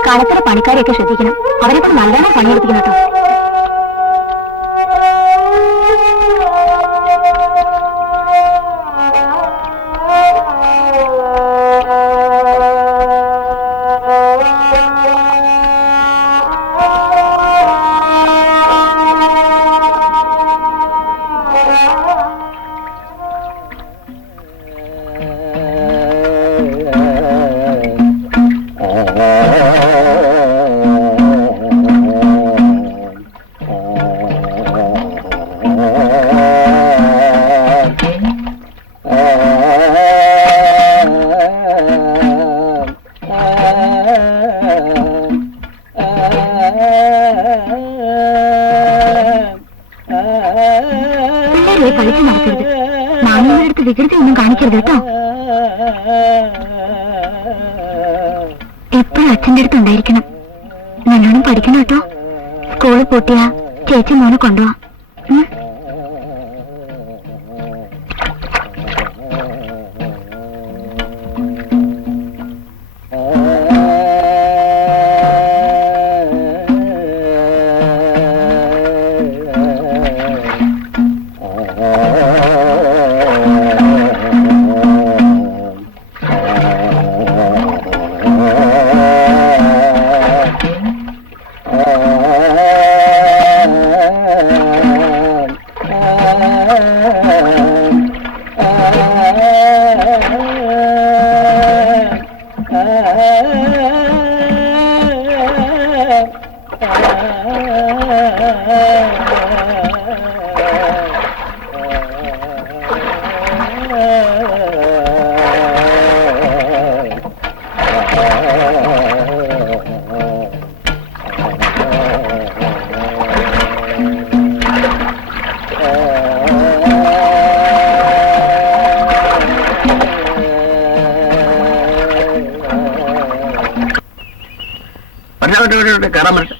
കളത്തിലെ പണിക്കാരെയൊക്കെ ശ്രദ്ധിക്കണം. അവരെ കൊണ്ട് നല്ലോണം പണിയെടുപ്പിക്കണം കേട്ടോ. കളിച്ചു നടക്കരുത്. മാമിയുടെ അടുത്ത് വികൃതി ഒന്നും കാണിക്കരുത് കേട്ടോ. എപ്പോഴും അച്ഛൻ്റെ അടുത്ത് ഉണ്ടായിരിക്കണം. നല്ലോണം പഠിക്കണം കേട്ടോ. സ്കൂളിൽ പൂട്ടിയാ ചേച്ചി മോനെ കൊണ്ടുപോവാ. കയറാൻ പറ്റ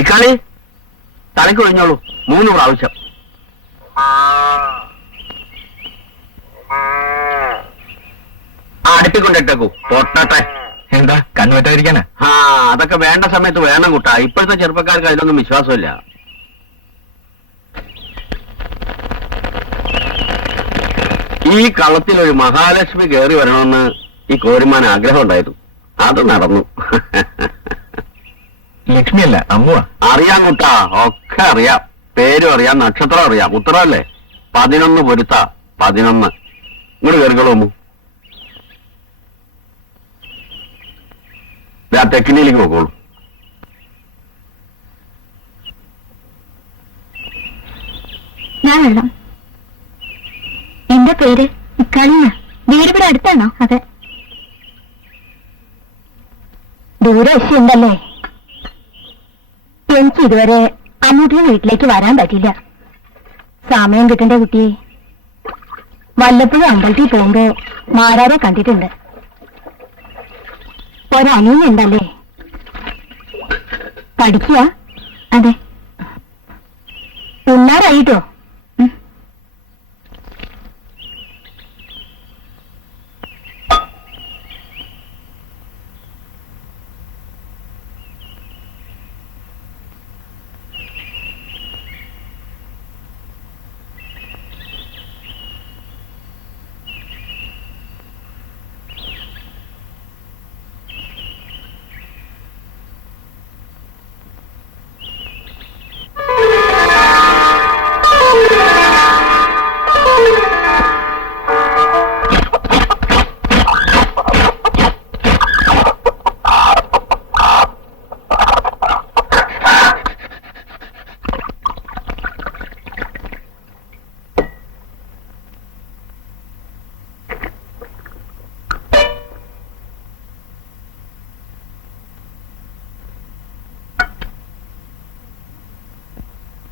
ഇക്കാളി തലയ്ക്ക് ഒഴിഞ്ഞോളൂ 3 പ്രാവശ്യം. അടുപ്പിക്കൊണ്ടിട്ടേക്കൂ പൊട്ടട്ടെ. എന്താ കണ്ണുപറ്റാതിരിക്കാനാ? അതൊക്കെ വേണ്ട സമയത്ത് വേണം കുട്ടാ. ഇപ്പോഴത്തെ ചെറുപ്പക്കാർക്ക് അതിലൊന്നും വിശ്വാസമില്ല. ഈ കളത്തിലൊരു മഹാലക്ഷ്മി കയറി വരണമെന്ന് ഈ കോരിമാൻ ആഗ്രഹം ഉണ്ടായിരുന്നു. അത് നടന്നു. ലക്ഷ്മിയല്ല, അമ്മുവാ. അറിയാം കുട്ടാ, ഒക്കെ അറിയാം. പേരും അറിയാം, നക്ഷത്രം അറിയാം. ഉത്തരവല്ലേ? 11 പൊരുത്ത 11. ഇങ്ങോട്ട് കയറിക്കോളൂ അമ്മു. തെക്കിനിയിലേക്ക് പോക്കോളൂ. ഞാൻ വെള്ളം. എന്റെ പേര് ഇക്കാളിന്ന്. വീട് ഇവിടെ അടുത്താണോ? അതെ. ദൂരവശയുണ്ടല്ലേ? എനിക്ക് ഇതുവരെ അമ്മൂട്ടിയുടെ വീട്ടിലേക്ക് വരാൻ പറ്റില്ല. സമയം കിട്ടണ്ടേ കുട്ടിയെ? വല്ലപ്പോഴും അമ്പലത്തിൽ പോകുമ്പോ മാരാരെ കണ്ടിട്ടുണ്ട്. ഒരനിയനുണ്ടല്ലേ? പഠിക്കുക? അതെ. ഉണ്ണാറായിട്ടോ?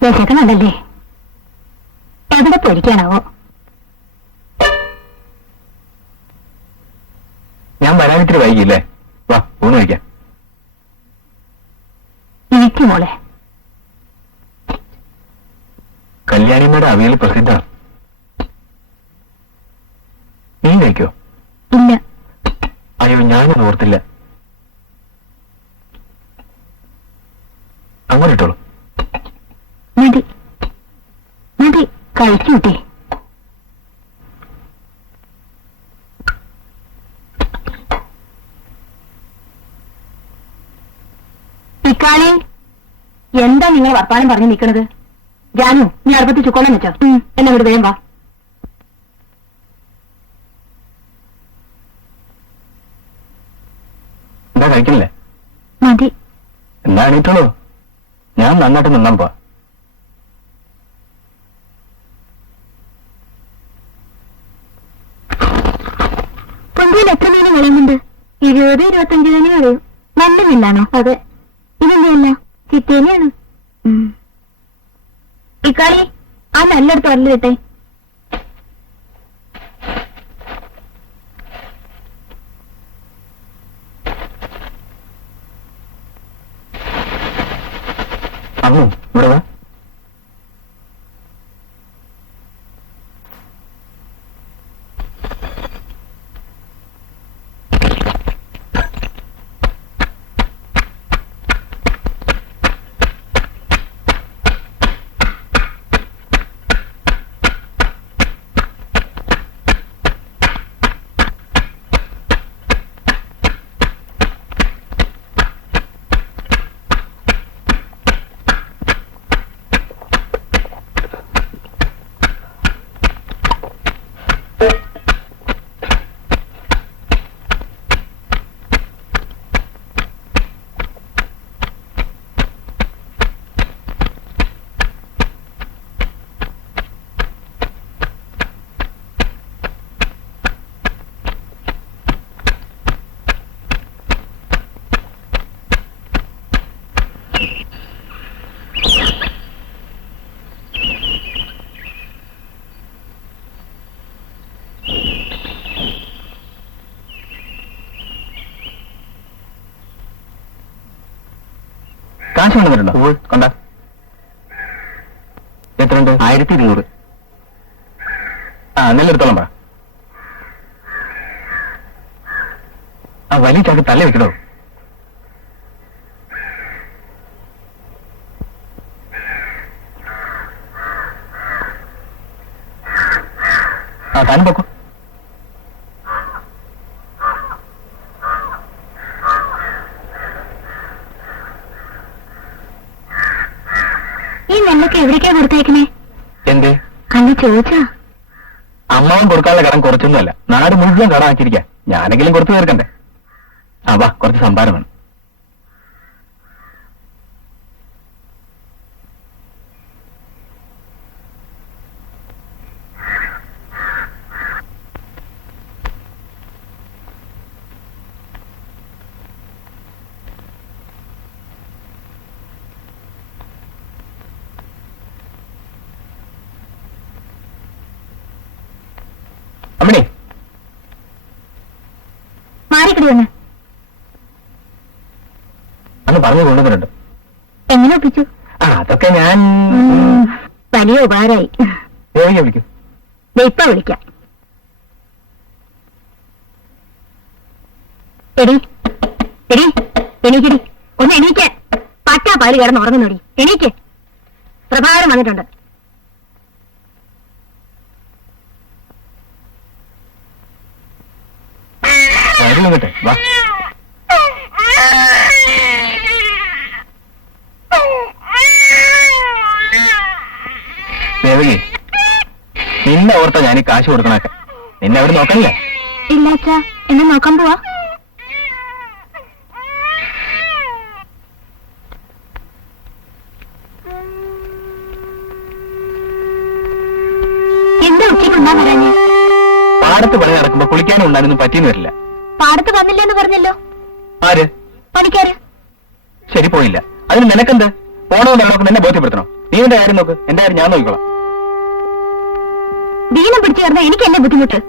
വിശക്കണല്ലേ? എവിടെ പൊരിക്കാനാവോ? ഞാൻ വരാനിത്തിരി വൈകില്ലേ? വാ, ഊണ് കഴിക്കാം. ഇരിക്കും മോളെ. കല്യാണിയമ്മയുടെ അവിയൽ പ്രസിദ്ധമാണ്. നീ കഴിക്കോ? ഇല്ല. അയ്യോ, ഞാനൊന്നും ഓർത്തില്ല. അങ്ങനെ ഇട്ടോളൂ. മതി മതി, കഴിക്കൂട്ടി. ഇക്കാളി, എന്താ നിങ്ങൾ വർത്താനം പറഞ്ഞു നിൽക്കണത്? ജാനു, നീ അടുപ്പത്ത് ചുക്കോളം വെച്ചോ. എന്നെ ഇവിടെ വേഗം വാ. എന്താ കഴിക്കില്ലേ? മതി. എന്താ എണീറ്റോളൂ, ഞാൻ നന്നായിട്ട് നിന്നാൻ പോവാ. പൊന്തിയിൽ എത്ര മീൻ വിളയുന്നുണ്ട്? 20-25 മീൻ വിളയും. നല്ല മീനാണോ? അതെ. ഇതെന്തല്ല, ചിത്തേനെയാണ്. ഇക്കാളി, ആ നല്ലടുത്ത് വരലിട്ടെ. അമ്മു, ഇവിടെ വാ. കാശ് കൊണ്ടുവന്നിട്ടുണ്ടോ? കൊണ്ട. എത്രയുണ്ട്? 1200. ആ, നെല്ലെടുത്തോളം പറ. ആ വലിയ ചാക്ക് തല വെക്കണോ? ആ, താനും പൊക്കോ. ഈ നെല്ലൊക്കെ എവിടേക്കാ കൊടുത്തേക്കണേ? എന്തേ? അന്ന് ചോദിച്ചാ. അമ്മാവൻ കൊടുക്കാനുള്ള കടം കുറച്ചൊന്നുമല്ല, നാട് മുഴുവൻ കടം ആക്കിയിരിക്കാം. ഞാനെങ്കിലും കൊടുത്തു തീർക്കണ്ടേ? ആ, വാ, കുറച്ച് സംഭാരം വേണം. അമ്മണി, മാറിക്കടി വന്ന്. അന്ന് പറഞ്ഞു കൊണ്ടുവന്നിട്ടുണ്ട്. എങ്ങനെ ഒപ്പിച്ചു? ആ, അതൊക്കെ ഞാൻ വലിയ ഉപകാരമായി. ദേവിയെ വിളിക്കും. ഇപ്പൊ വിളിക്കാം. എടി എടി, എണീക്കടി, ഒന്ന് എണീക്ക്. പട്ടാ പാല് കിടന്ന് ഉറങ്ങുന്നോടി, എണീക്ക്. പ്രഭാകരൻ വന്നിട്ടുണ്ട്. വന്നിട്ടെ, വാ. ദേവകി, നിന്നെ ഓർത്ത ഞാൻ ഈ കാശ് കൊടുക്കണൊക്കെ. നിന്നെ അവിടെ നോക്കണില്ലേ? ഇല്ല അച്ഛാ, എന്നെ നോക്കാൻ പോവാ. എന്താ ഉച്ചയ്ക്ക് ഉണ്ടാ വരാഞ്ഞേ? പാടത്ത് പണി നടക്കുമ്പോ കുളിക്കാനും ഉണ്ടാനൊന്നും പറ്റിയെന്ന് വരില്ല. പാടത്ത് വന്നില്ലെന്ന് പറഞ്ഞല്ലോ. ആര്? പണിക്കാര്. ശരി, പോയില്ല. അതിന് നിനക്കെന്ത്? പോണമെന്നുള്ളവർക്ക് നിന്നെ ബോധ്യപ്പെടുത്തണോ? നീ എന്റെ കാര്യം നോക്ക്, എന്റെ കാര്യം ഞാൻ നോക്കിക്കോളാം. ദീനം പിടിച്ചു ചേർന്ന എനിക്കല്ലേ ബുദ്ധിമുട്ട്.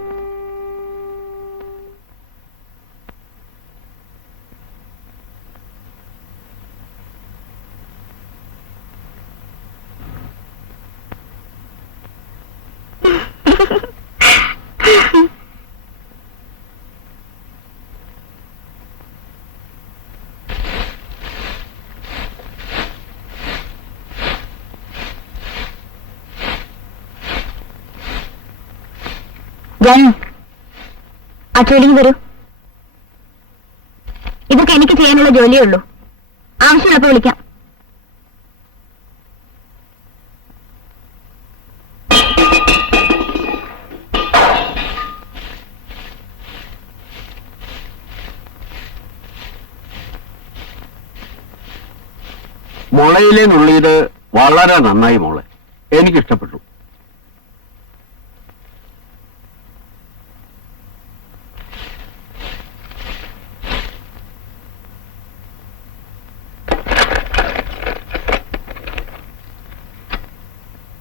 ജാനു, ആ ചോലിക്ക് വരൂ. ഇതൊക്കെ എനിക്ക് ചെയ്യാനുള്ള ജോലിയേ ഉള്ളൂ. ആവശ്യമുള്ളപ്പോ വിളിക്കാം. മുളയിലെ നുള്ളിയത് വളരെ നന്നായി മോളെ, എനിക്കിഷ്ടപ്പെട്ടു.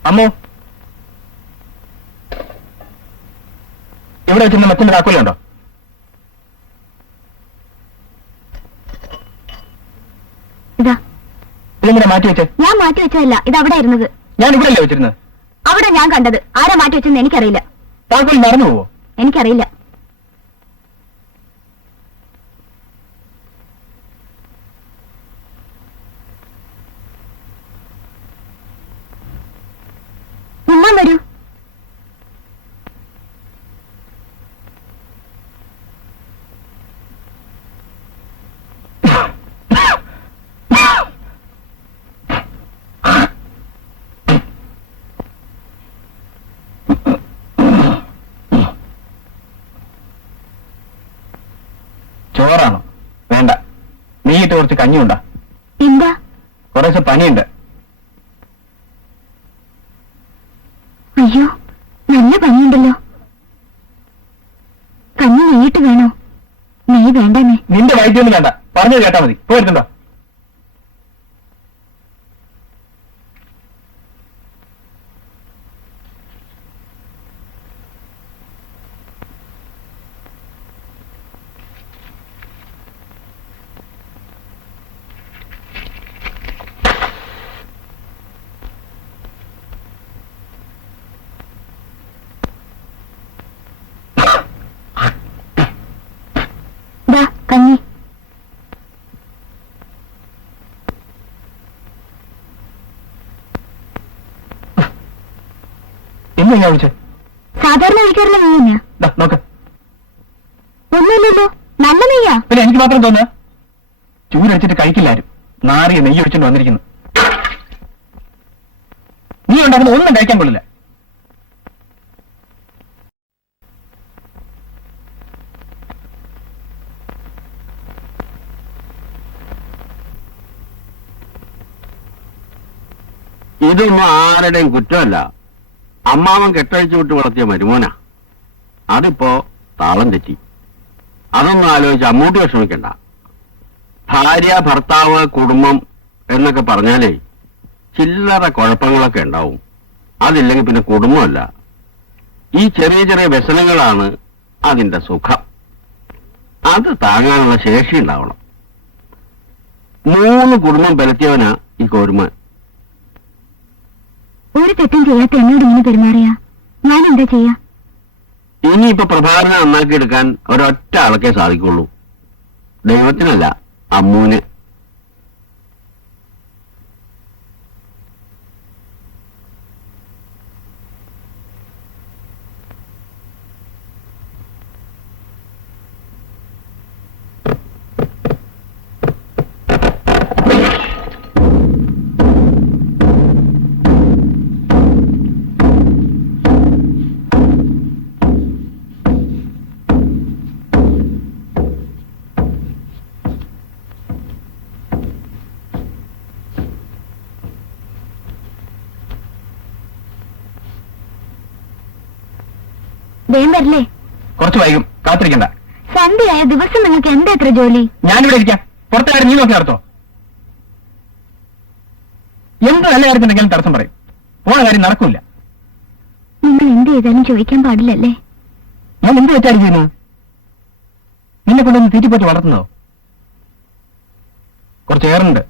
അമ്മോ, ഇവിടെ വെച്ചിരുന്ന മറ്റൊരു താക്കോലുണ്ടോ? ഇതാ. ഇതെങ്ങനെ മാറ്റി വെച്ചേ? ഞാൻ മാറ്റി വെച്ചതല്ല, ഇത് അവിടെ ഇരുന്നത്. ഞാൻ ഇവിടെയല്ലേ വെച്ചിരുന്നത്? അവിടെ ഞാൻ കണ്ടത്. ആരാ മാറ്റി വെച്ചെന്ന് എനിക്കറിയില്ല. താക്കോൽ മറന്നു പോവോ? എനിക്കറിയില്ല. ഉമ്മ വരൂ. ചോറാണോ? വേണ്ട, നീയിട്ട് കുറച്ച് കഞ്ഞിയുണ്ടാ. എന്താ? കുറച്ച് പനിയുണ്ട്. അയ്യോ, നല്ല പനിയുണ്ടല്ലോ. കഞ്ഞി നെയ്യിട്ട് വേണോ? നെയ്യ് വേണ്ടെന്നേ. നിന്റെ വൈദ്യൊന്നും വേണ്ട, പറഞ്ഞത് കേട്ടാ മതി. പോയിരുന്നുണ്ടോ? കഞ്ഞി. എന്നെങ്ങാ വിളിച്ചേ? സാധാരണ കഴിക്കാറില്ല നെയ്യ് തന്നെയാ. നോക്ക്. ഒന്നുമില്ലല്ലോ, നല്ല നെയ്യാ. പിന്നെ എനിക്ക് മാത്രം തോന്നുക ചൂരടിച്ചിട്ട് കഴിക്കില്ലാരും. നാറിയ നെയ്യ് ഒഴിച്ചോണ്ട് വന്നിരിക്കുന്നു. നീ ഉണ്ടാക്കുന്ന ഒന്നും കഴിക്കാൻ കൊള്ളില്ല. ഇതൊന്നും ആരുടെയും കുറ്റമല്ല. അമ്മാവൻ കെട്ടഴിച്ചു വിട്ട് വളർത്തിയ മരുമോനാ. അതിപ്പോ താളം തെറ്റി. അതൊന്നും ആലോചിച്ച് അമ്മൂട്ടി വിഷമിക്കണ്ട. ഭാര്യ, ഭർത്താവ്, കുടുംബം എന്നൊക്കെ പറഞ്ഞാലേ ചില്ലറ കുഴപ്പങ്ങളൊക്കെ ഉണ്ടാവും. അതില്ലെങ്കിൽ പിന്നെ കുടുംബമല്ല. ഈ ചെറിയ ചെറിയ വ്യസനങ്ങളാണ് അതിന്റെ സുഖം. അത് താങ്ങാനുള്ള ശേഷി ഉണ്ടാവണം. 3 കുടുംബം പരത്തിയവനാ ഈ കോരുമാൻ. ഒരു തെറ്റും ചെയ്യാത്ത എന്നോട് ഇങ്ങനെ പെരുമാറിയാ ഞാൻ എന്താ ചെയ്യാ? ഇനിയിപ്പോ പ്രഭാകരനെ നന്നാക്കിയെടുക്കാൻ ഒരൊറ്റ ആൾക്കേ സാധിക്കുള്ളൂ. ദൈവത്തിനല്ല, അമ്മൂന്. വേം വരില്ലേ? കുറച്ച് വൈകും, കാത്തിരിക്കണ്ട. സന്ധ്യയായ ദിവസം നിങ്ങൾക്ക് എന്താ എത്ര ജോലി? ഞാനിവിടെ ഇരിക്കാം. പുറത്തെ കാര്യം നീ നോക്കി നടത്തോ? എന്ത് നല്ല കാര്യത്തിനെങ്കിലും തടസ്സം പറയും. പോണ കാര്യം നടക്കൂല. നിങ്ങൾ എന്ത് ചെയ്താലും ചോദിക്കാൻ പാടില്ലല്ലേ? ഞാൻ എന്ത് വെച്ചാലും ചെയ്യുന്നു? നിന്നെ കൊണ്ടൊന്ന് തീറ്റിപ്പറ്റി വളർത്തുന്നോ? കുറച്ച് ഏറുണ്ട്.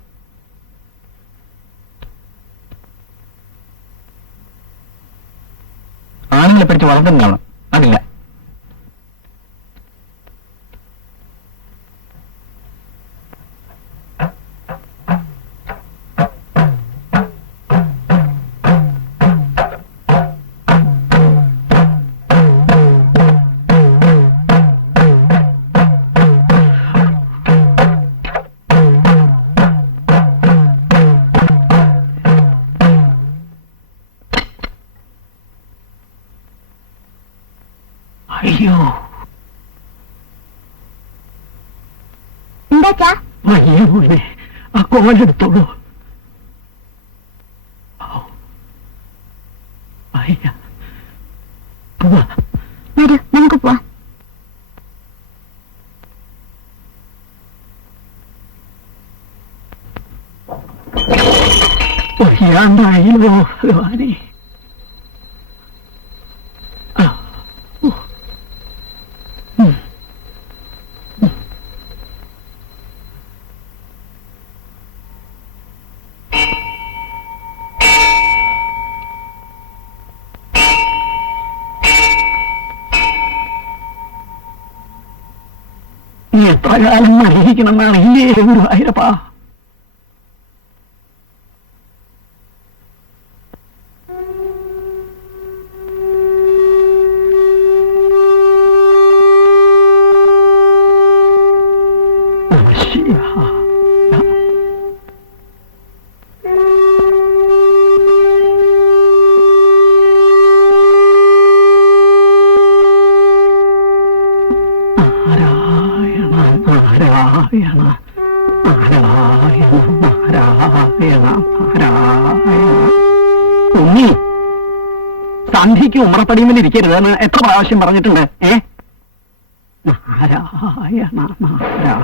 ആണുങ്ങളെ പിടിച്ച് വളർത്തുന്നതാണ്. അതില്ല. അയ്യോ, എന്താച്ചാ? വയ്യ മോനെ, ആ കോലെടുത്തോളൂ. അയ്യ, വരൂ നമുക്ക് പോവാം. വയ്യാണ്ടായില്ലോ ഭഗവാനെ. നീ എത്ര കാലം മരിക്കണമെന്നാണ് ഇല്ലേ ഗുരുവായൂരപ്പാ? ഉണ്ണി, സന്ധിക്ക് ഉമ്രപ്പടിയുമിൽ ഇരിക്കരുതെന്ന് എത്ര പ്രാവശ്യം പറഞ്ഞിട്ടുണ്ട്? നാരായണ നാരായണ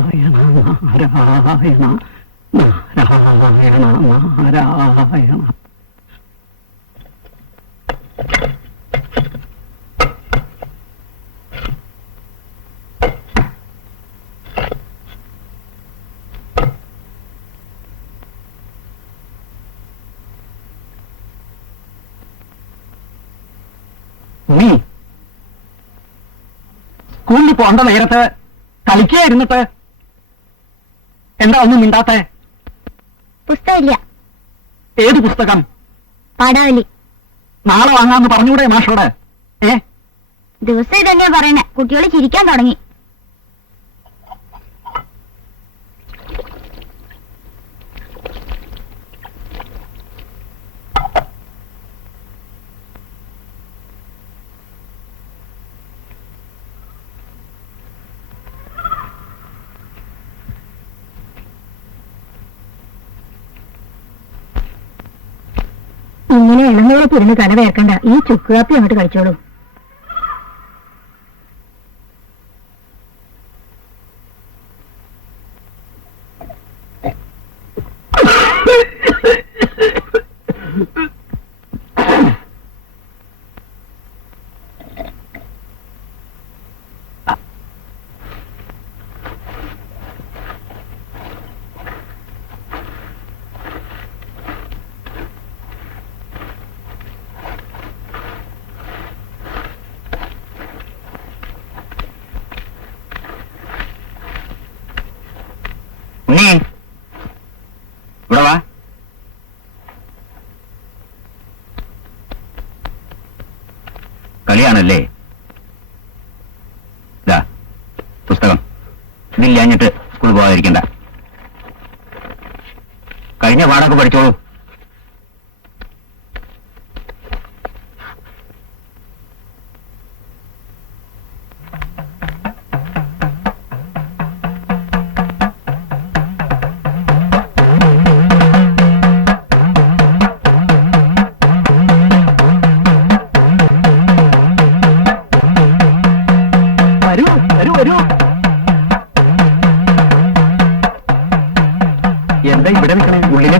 നാരായണ നാരായണ നാരായണ നാരായണ. നീ സ്കൂളിൽ പോണ്ട നേരത്ത് കളിക്കായിരുന്നിട്ട് എന്താ ഒന്നും മിണ്ടാത്തെ? പുസ്തകമില്ല. ഏത് പുസ്തകം? പാടാവലി. നാളെ വാങ്ങാന്ന് പറഞ്ഞൂടെ മാഷോട്? ദിവസം ഇതന്നെയാ പറയണേ. കുട്ടികൾ ചിരിക്കാൻ തുടങ്ങി. ഇങ്ങനെ ഇളനീളെ പുരിന് കട വേർക്കണ്ട. ഈ ചുക്കുകാപ്പി അങ്ങോട്ട് കഴിച്ചോളൂ. ഇവിടെ വാ. കളിയാണല്ലേ? ഇതാ പുസ്തകം. ഇതില്ലാഞ്ഞിട്ട് സ്കൂളിൽ പോകാതിരിക്കണ്ട. കഴിഞ്ഞ പാടൊക്കെ പഠിച്ചോളൂ.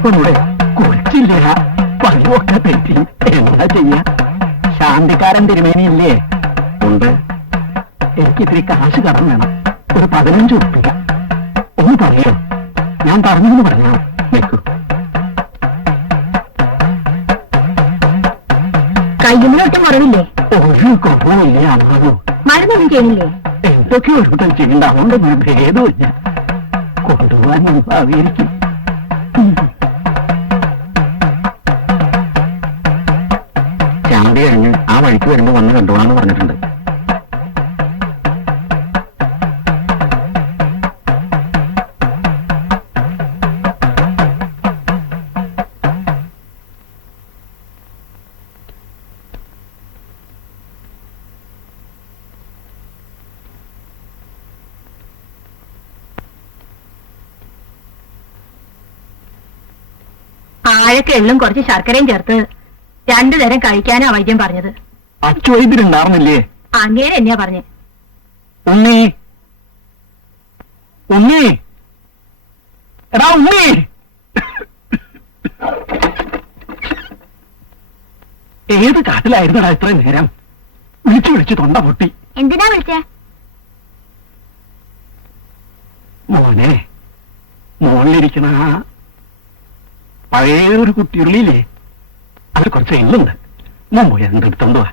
വന്നൂടെ? കുറിച്ചില്ല, പണിയൊക്കെ തെറ്റി. എന്താ ചെയ്യാ? ശാന്തിക്കാരൻ തിരുമേനിയില്ലേ? ഉണ്ട്. എനിക്ക് ഇത്തിരി കാശ് കടം വേണം. ഒരു 15 ഉറുപ്പിക. ഒന്ന് പറയോ? ഞാൻ പറഞ്ഞെന്ന് പറഞ്ഞോ? നിൽക്കൂ. കയ്യുമ്പിലൊട്ടും കുറവില്ലേ? ഒരു കുറവില്ലേ അമ്മാവോ? മരുന്നൊന്നും ചെയ്യണില്ലേ? എന്തൊക്കെ ഒരുത്തം ചെയ്യണ്ട, അതുകൊണ്ടൊന്നും ഭേദമില്ല. കൊണ്ടുപോകാൻ ഞാൻ ഭാവിയായിരിക്കും. ചാന്തി കഴിഞ്ഞ് ആ വഴിക്ക് വരുമ്പോ വന്ന് കണ്ടോളാന്ന് പറഞ്ഞിട്ടുണ്ട്. ആഴൊക്കെ എള്ളും കുറച്ച് ശർക്കരയും ചേർത്ത് 2 നേരം കഴിക്കാനാ വൈദ്യം പറഞ്ഞത്. അച്ചുവൈദ്യരുണ്ടാർന്നില്ലേ? അങ്ങേരെ തന്നെയാ പറഞ്ഞേ. ഉണ്ണി, ഉണ്ണി, എടാ ഉണ്ണി! ഏത് കാട്ടിലായിരുന്നടാ ഇത്രയും നേരം? വിളിച്ചു വിളിച്ച് തൊണ്ട പൊട്ടി. എന്തിനാ വിളിച്ചേ? മോനെ, മോളിലിരിക്കണ പഴയ ഒരു കുട്ടിയുള്ളില്ലേ, അത് കുറച്ച് എള്ളുണ്ട്. മോൻ പോയി എന്തെടുത്തോണ്ട് വാ.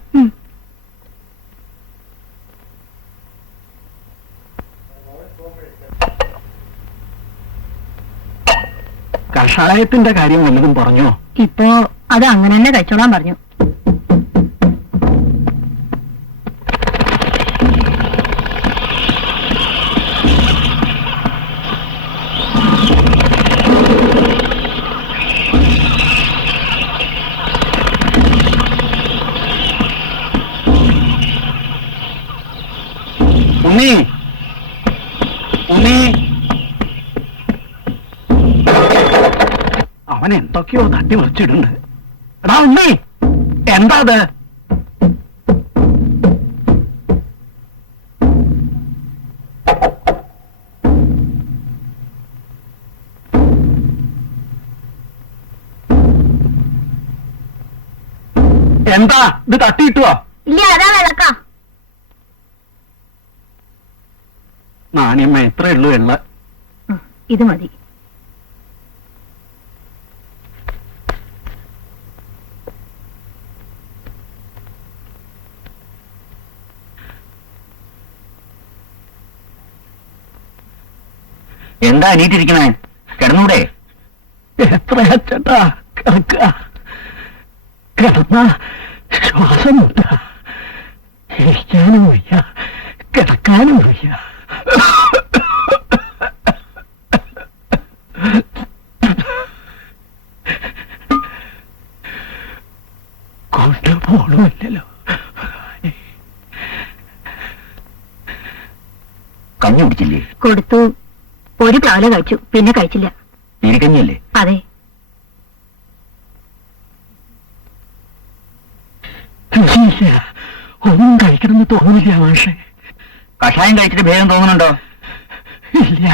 കഷായത്തിന്റെ കാര്യം വല്ലതും പറഞ്ഞോ? ഇപ്പോ അത് അങ്ങനെ തന്നെ കഴിച്ചോളാൻ പറഞ്ഞു. ഉണ്ണി, ഉണ്ണി, അവൻ എന്തൊക്കെയോ തട്ടി മറിച്ചിടുന്നുണ്ട്. എടാ ഉണ്ണി, എന്താ അത്? എന്താ ഇത് തട്ടിയിട്ടുവോ? ഇല്ല, അതാ വിളക്ക. നാണിയമ്മ എത്ര ഉള്ളൂ എള്ള? ഇത് മതി. എന്താ എണീറ്റിരിക്കണേ? കിടന്നൂടെ? എത്ര ചേട്ടാ കിടക്ക? കിടന്ന ശ്വാസം മുട്ട. ഇരിക്കാനും വയ്യ, കിടക്കാനും വയ്യ. കൊണ്ടുപോകണമല്ലോ. കഞ്ഞി കുടിച്ചില്ലേ? കൊടുത്തു. ഒരു പ്ലാവില കഴിച്ചു, പിന്നെ കഴിച്ചില്ല. നീരിക്കഞ്ഞിയല്ലേ? അതെ. ഒന്നും കഴിക്കണമെന്ന് തോന്നുന്നില്ല മാഷെ. കഷായം കഴിച്ചിട്ട് ഭേദം തോന്നുന്നുണ്ടോ? ഇല്ല.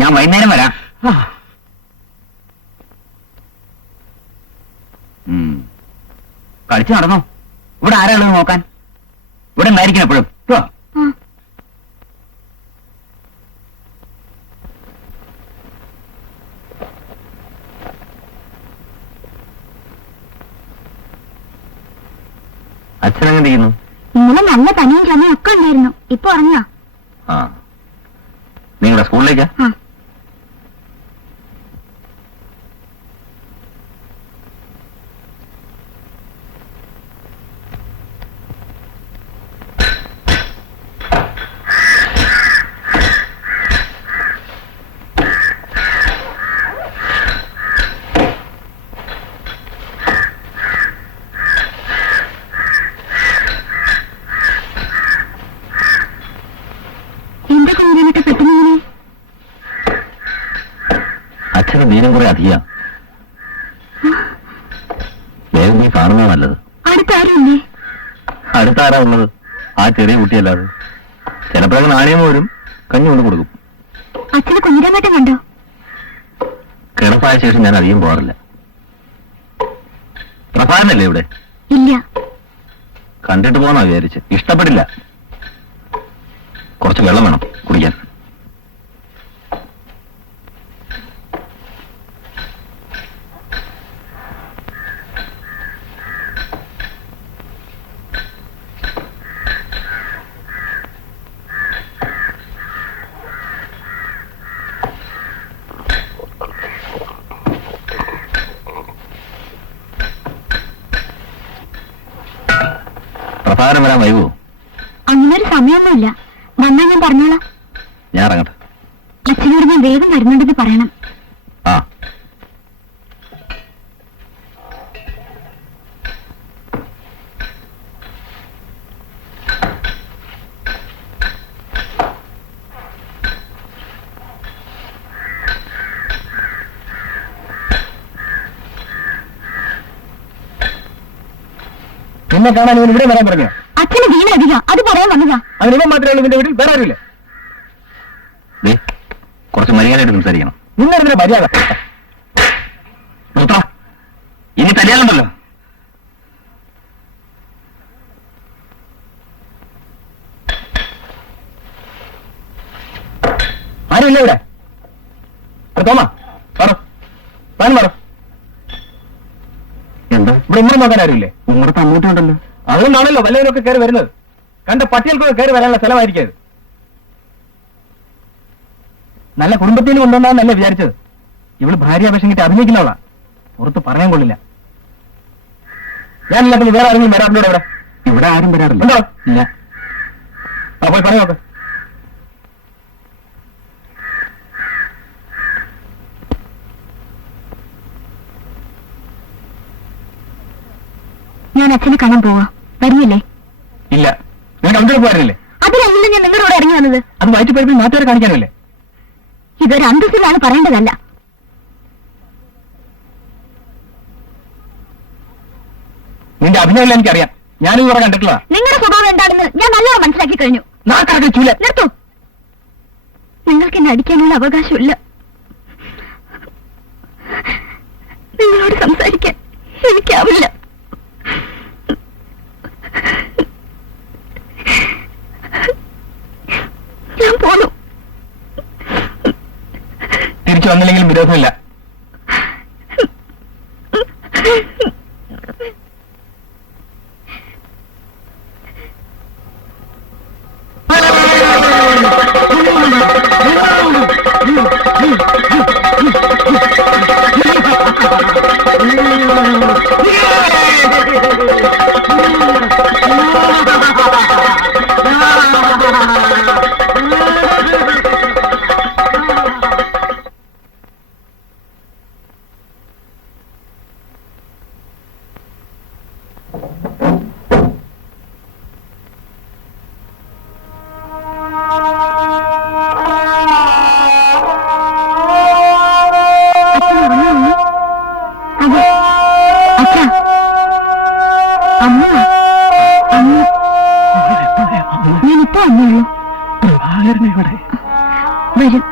ഞാൻ വൈകുന്നേരം വരാം. കളിച്ചു നടന്നോ? ഇവിടെ ആരാ ഉള്ളത് നോക്കാൻ? ഇവിടെ ഉണ്ടായിരിക്കണം എപ്പോഴും. അച്ഛനെങ്ങനെ ചെയ്യുന്നു? ഇന്നലെ നല്ല പനിയും ചുമയും ഒക്കെ ഉണ്ടായിരുന്നു. ഇപ്പൊ ഉറങ്ങാ. ആ, നിങ്ങളുടെ സ്കൂളിലേക്കാ? അച്ഛന് നീരം കുറെ അധികം. നീ കാണുന്നത് നല്ലത്. അടുത്താരുമില്ലേ? അടുത്താരാ ഉള്ളത്? ആ ചെറിയ കുട്ടിയല്ലാതെ. ചിലപ്പോഴൊക്കെ നാണയം വരും, കഞ്ഞി കൊണ്ട് കൊടുക്കും. അച്ഛന് കുഞ്ഞിരാമേട്ടൻ കണ്ടോ? കിടപ്പായ ശേഷം ഞാൻ അധികം പോകാറില്ല. പ്രഭാകരനല്ലേ ഇവിടെ? ഇല്ല. കണ്ടിട്ട് പോന്നാ വിചാരിച്ച്. ഇഷ്ടപ്പെട്ടില്ല. കുറച്ച് വെള്ളം വേണം കുടിക്കാൻ. പ്രഭാകരൻ വരാൻ വൈകുമോ? അങ്ങനൊരു സമയമൊന്നുമില്ല. വന്നാൽ ഞാൻ പറഞ്ഞോളാം. ഞാൻ ഇറങ്ങട്ടെ. അച്ഛനോട് ഞാൻ വേഗം വരുന്നുണ്ടെന്ന് പറയണം. ആ. എന്നെ കാണാൻ ഇവൻ ഇവിടെ വരാൻ പറഞ്ഞോ? അച്ഛന് വീണ അധികം, അത് പറയാൻ വന്നതാ. അവൻ ഇവൻ മാത്രമേ ഉള്ളൂ നിന്റെ വീട്ടിൽ, വേറെ ആരുമില്ല. കുറച്ച് മര്യാദയായിട്ട് സംസാരിക്കണം. നിന്നെന്തിനാ മര്യാദ? നിർത്താ, ഇനി തല്ലിയാലുണ്ടല്ലോ. ആരുമില്ല ഇവിടെ. തോമാ പറ, താൻ പറ. എന്താ ഇവിടെ ഉമ്മ നോക്കാൻ ആരുമില്ലേ? ഉമ്മറത്ത് അങ്ങോട്ടുണ്ടല്ലോ. അതുകൊണ്ടാണല്ലോ വല്ലവരൊക്കെ കയറി വരുന്നത്. കണ്ട പട്ടികൾക്കൊക്കെ കയറി വരാനുള്ള സ്ഥലമായിരിക്കും. നല്ല കുടുംബത്തിന് കൊണ്ടുവന്നാന്നല്ലേ വിചാരിച്ചത്. ഇവള് ഭാര്യാപേക്ഷം കിട്ടി അഭിനയിക്കുന്നവളാ. പുറത്ത് പറയാൻ കൊള്ളില്ല. ഞാനില്ലാത്ത വേറെ ആരെങ്കിലും വരാറുണ്ടോ ഇവിടെ? ഇവിടെ ആരും വരാറില്ല. ഉണ്ടോ? ഇല്ല. ആ പോയി പറഞ്ഞു നോക്ക്. ഞാൻ അച്ഛനെ കാണാൻ പോവാ. വരുന്നില്ലേ? ഇല്ല. നിങ്ങൾ അഞ്ചു പോകാനില്ലേ? അതിലല്ല ഞാൻ നിങ്ങളോട് ഇറങ്ങി വന്നത്. അത് വയറ്റുപഴുപ്പിൽ നാട്ടുകാരെ കാണിക്കാനല്ലേ? ഇതൊരു അന്തസ്സിലാണ് പറയേണ്ടതല്ല. നിന്റെ അഭിനയമല്ല എനിക്കറിയാം. ഞാനും ഇവിടെ കണ്ടിട്ടുള്ള. നിങ്ങളുടെ സ്വഭാവം എന്താണെന്ന് ഞാൻ നല്ലോണം മനസ്സിലാക്കി കഴിഞ്ഞു. നാക്കാർക്ക് ചൂല. നിർത്തൂ. നിങ്ങൾക്ക് എന്നെ അടിക്കാനുള്ള അവകാശമില്ല. നിങ്ങളോട് സംസാരിക്കാൻ എനിക്കാവില്ല. ഞാൻ പോന്നു. തിരിച്ചു വന്നില്ലെങ്കിലും വിരോധമില്ല. ഞാനിപ്പോ വന്നുള്ളൂ. പ്രഭാകരനെ ഇവിടെ വരും.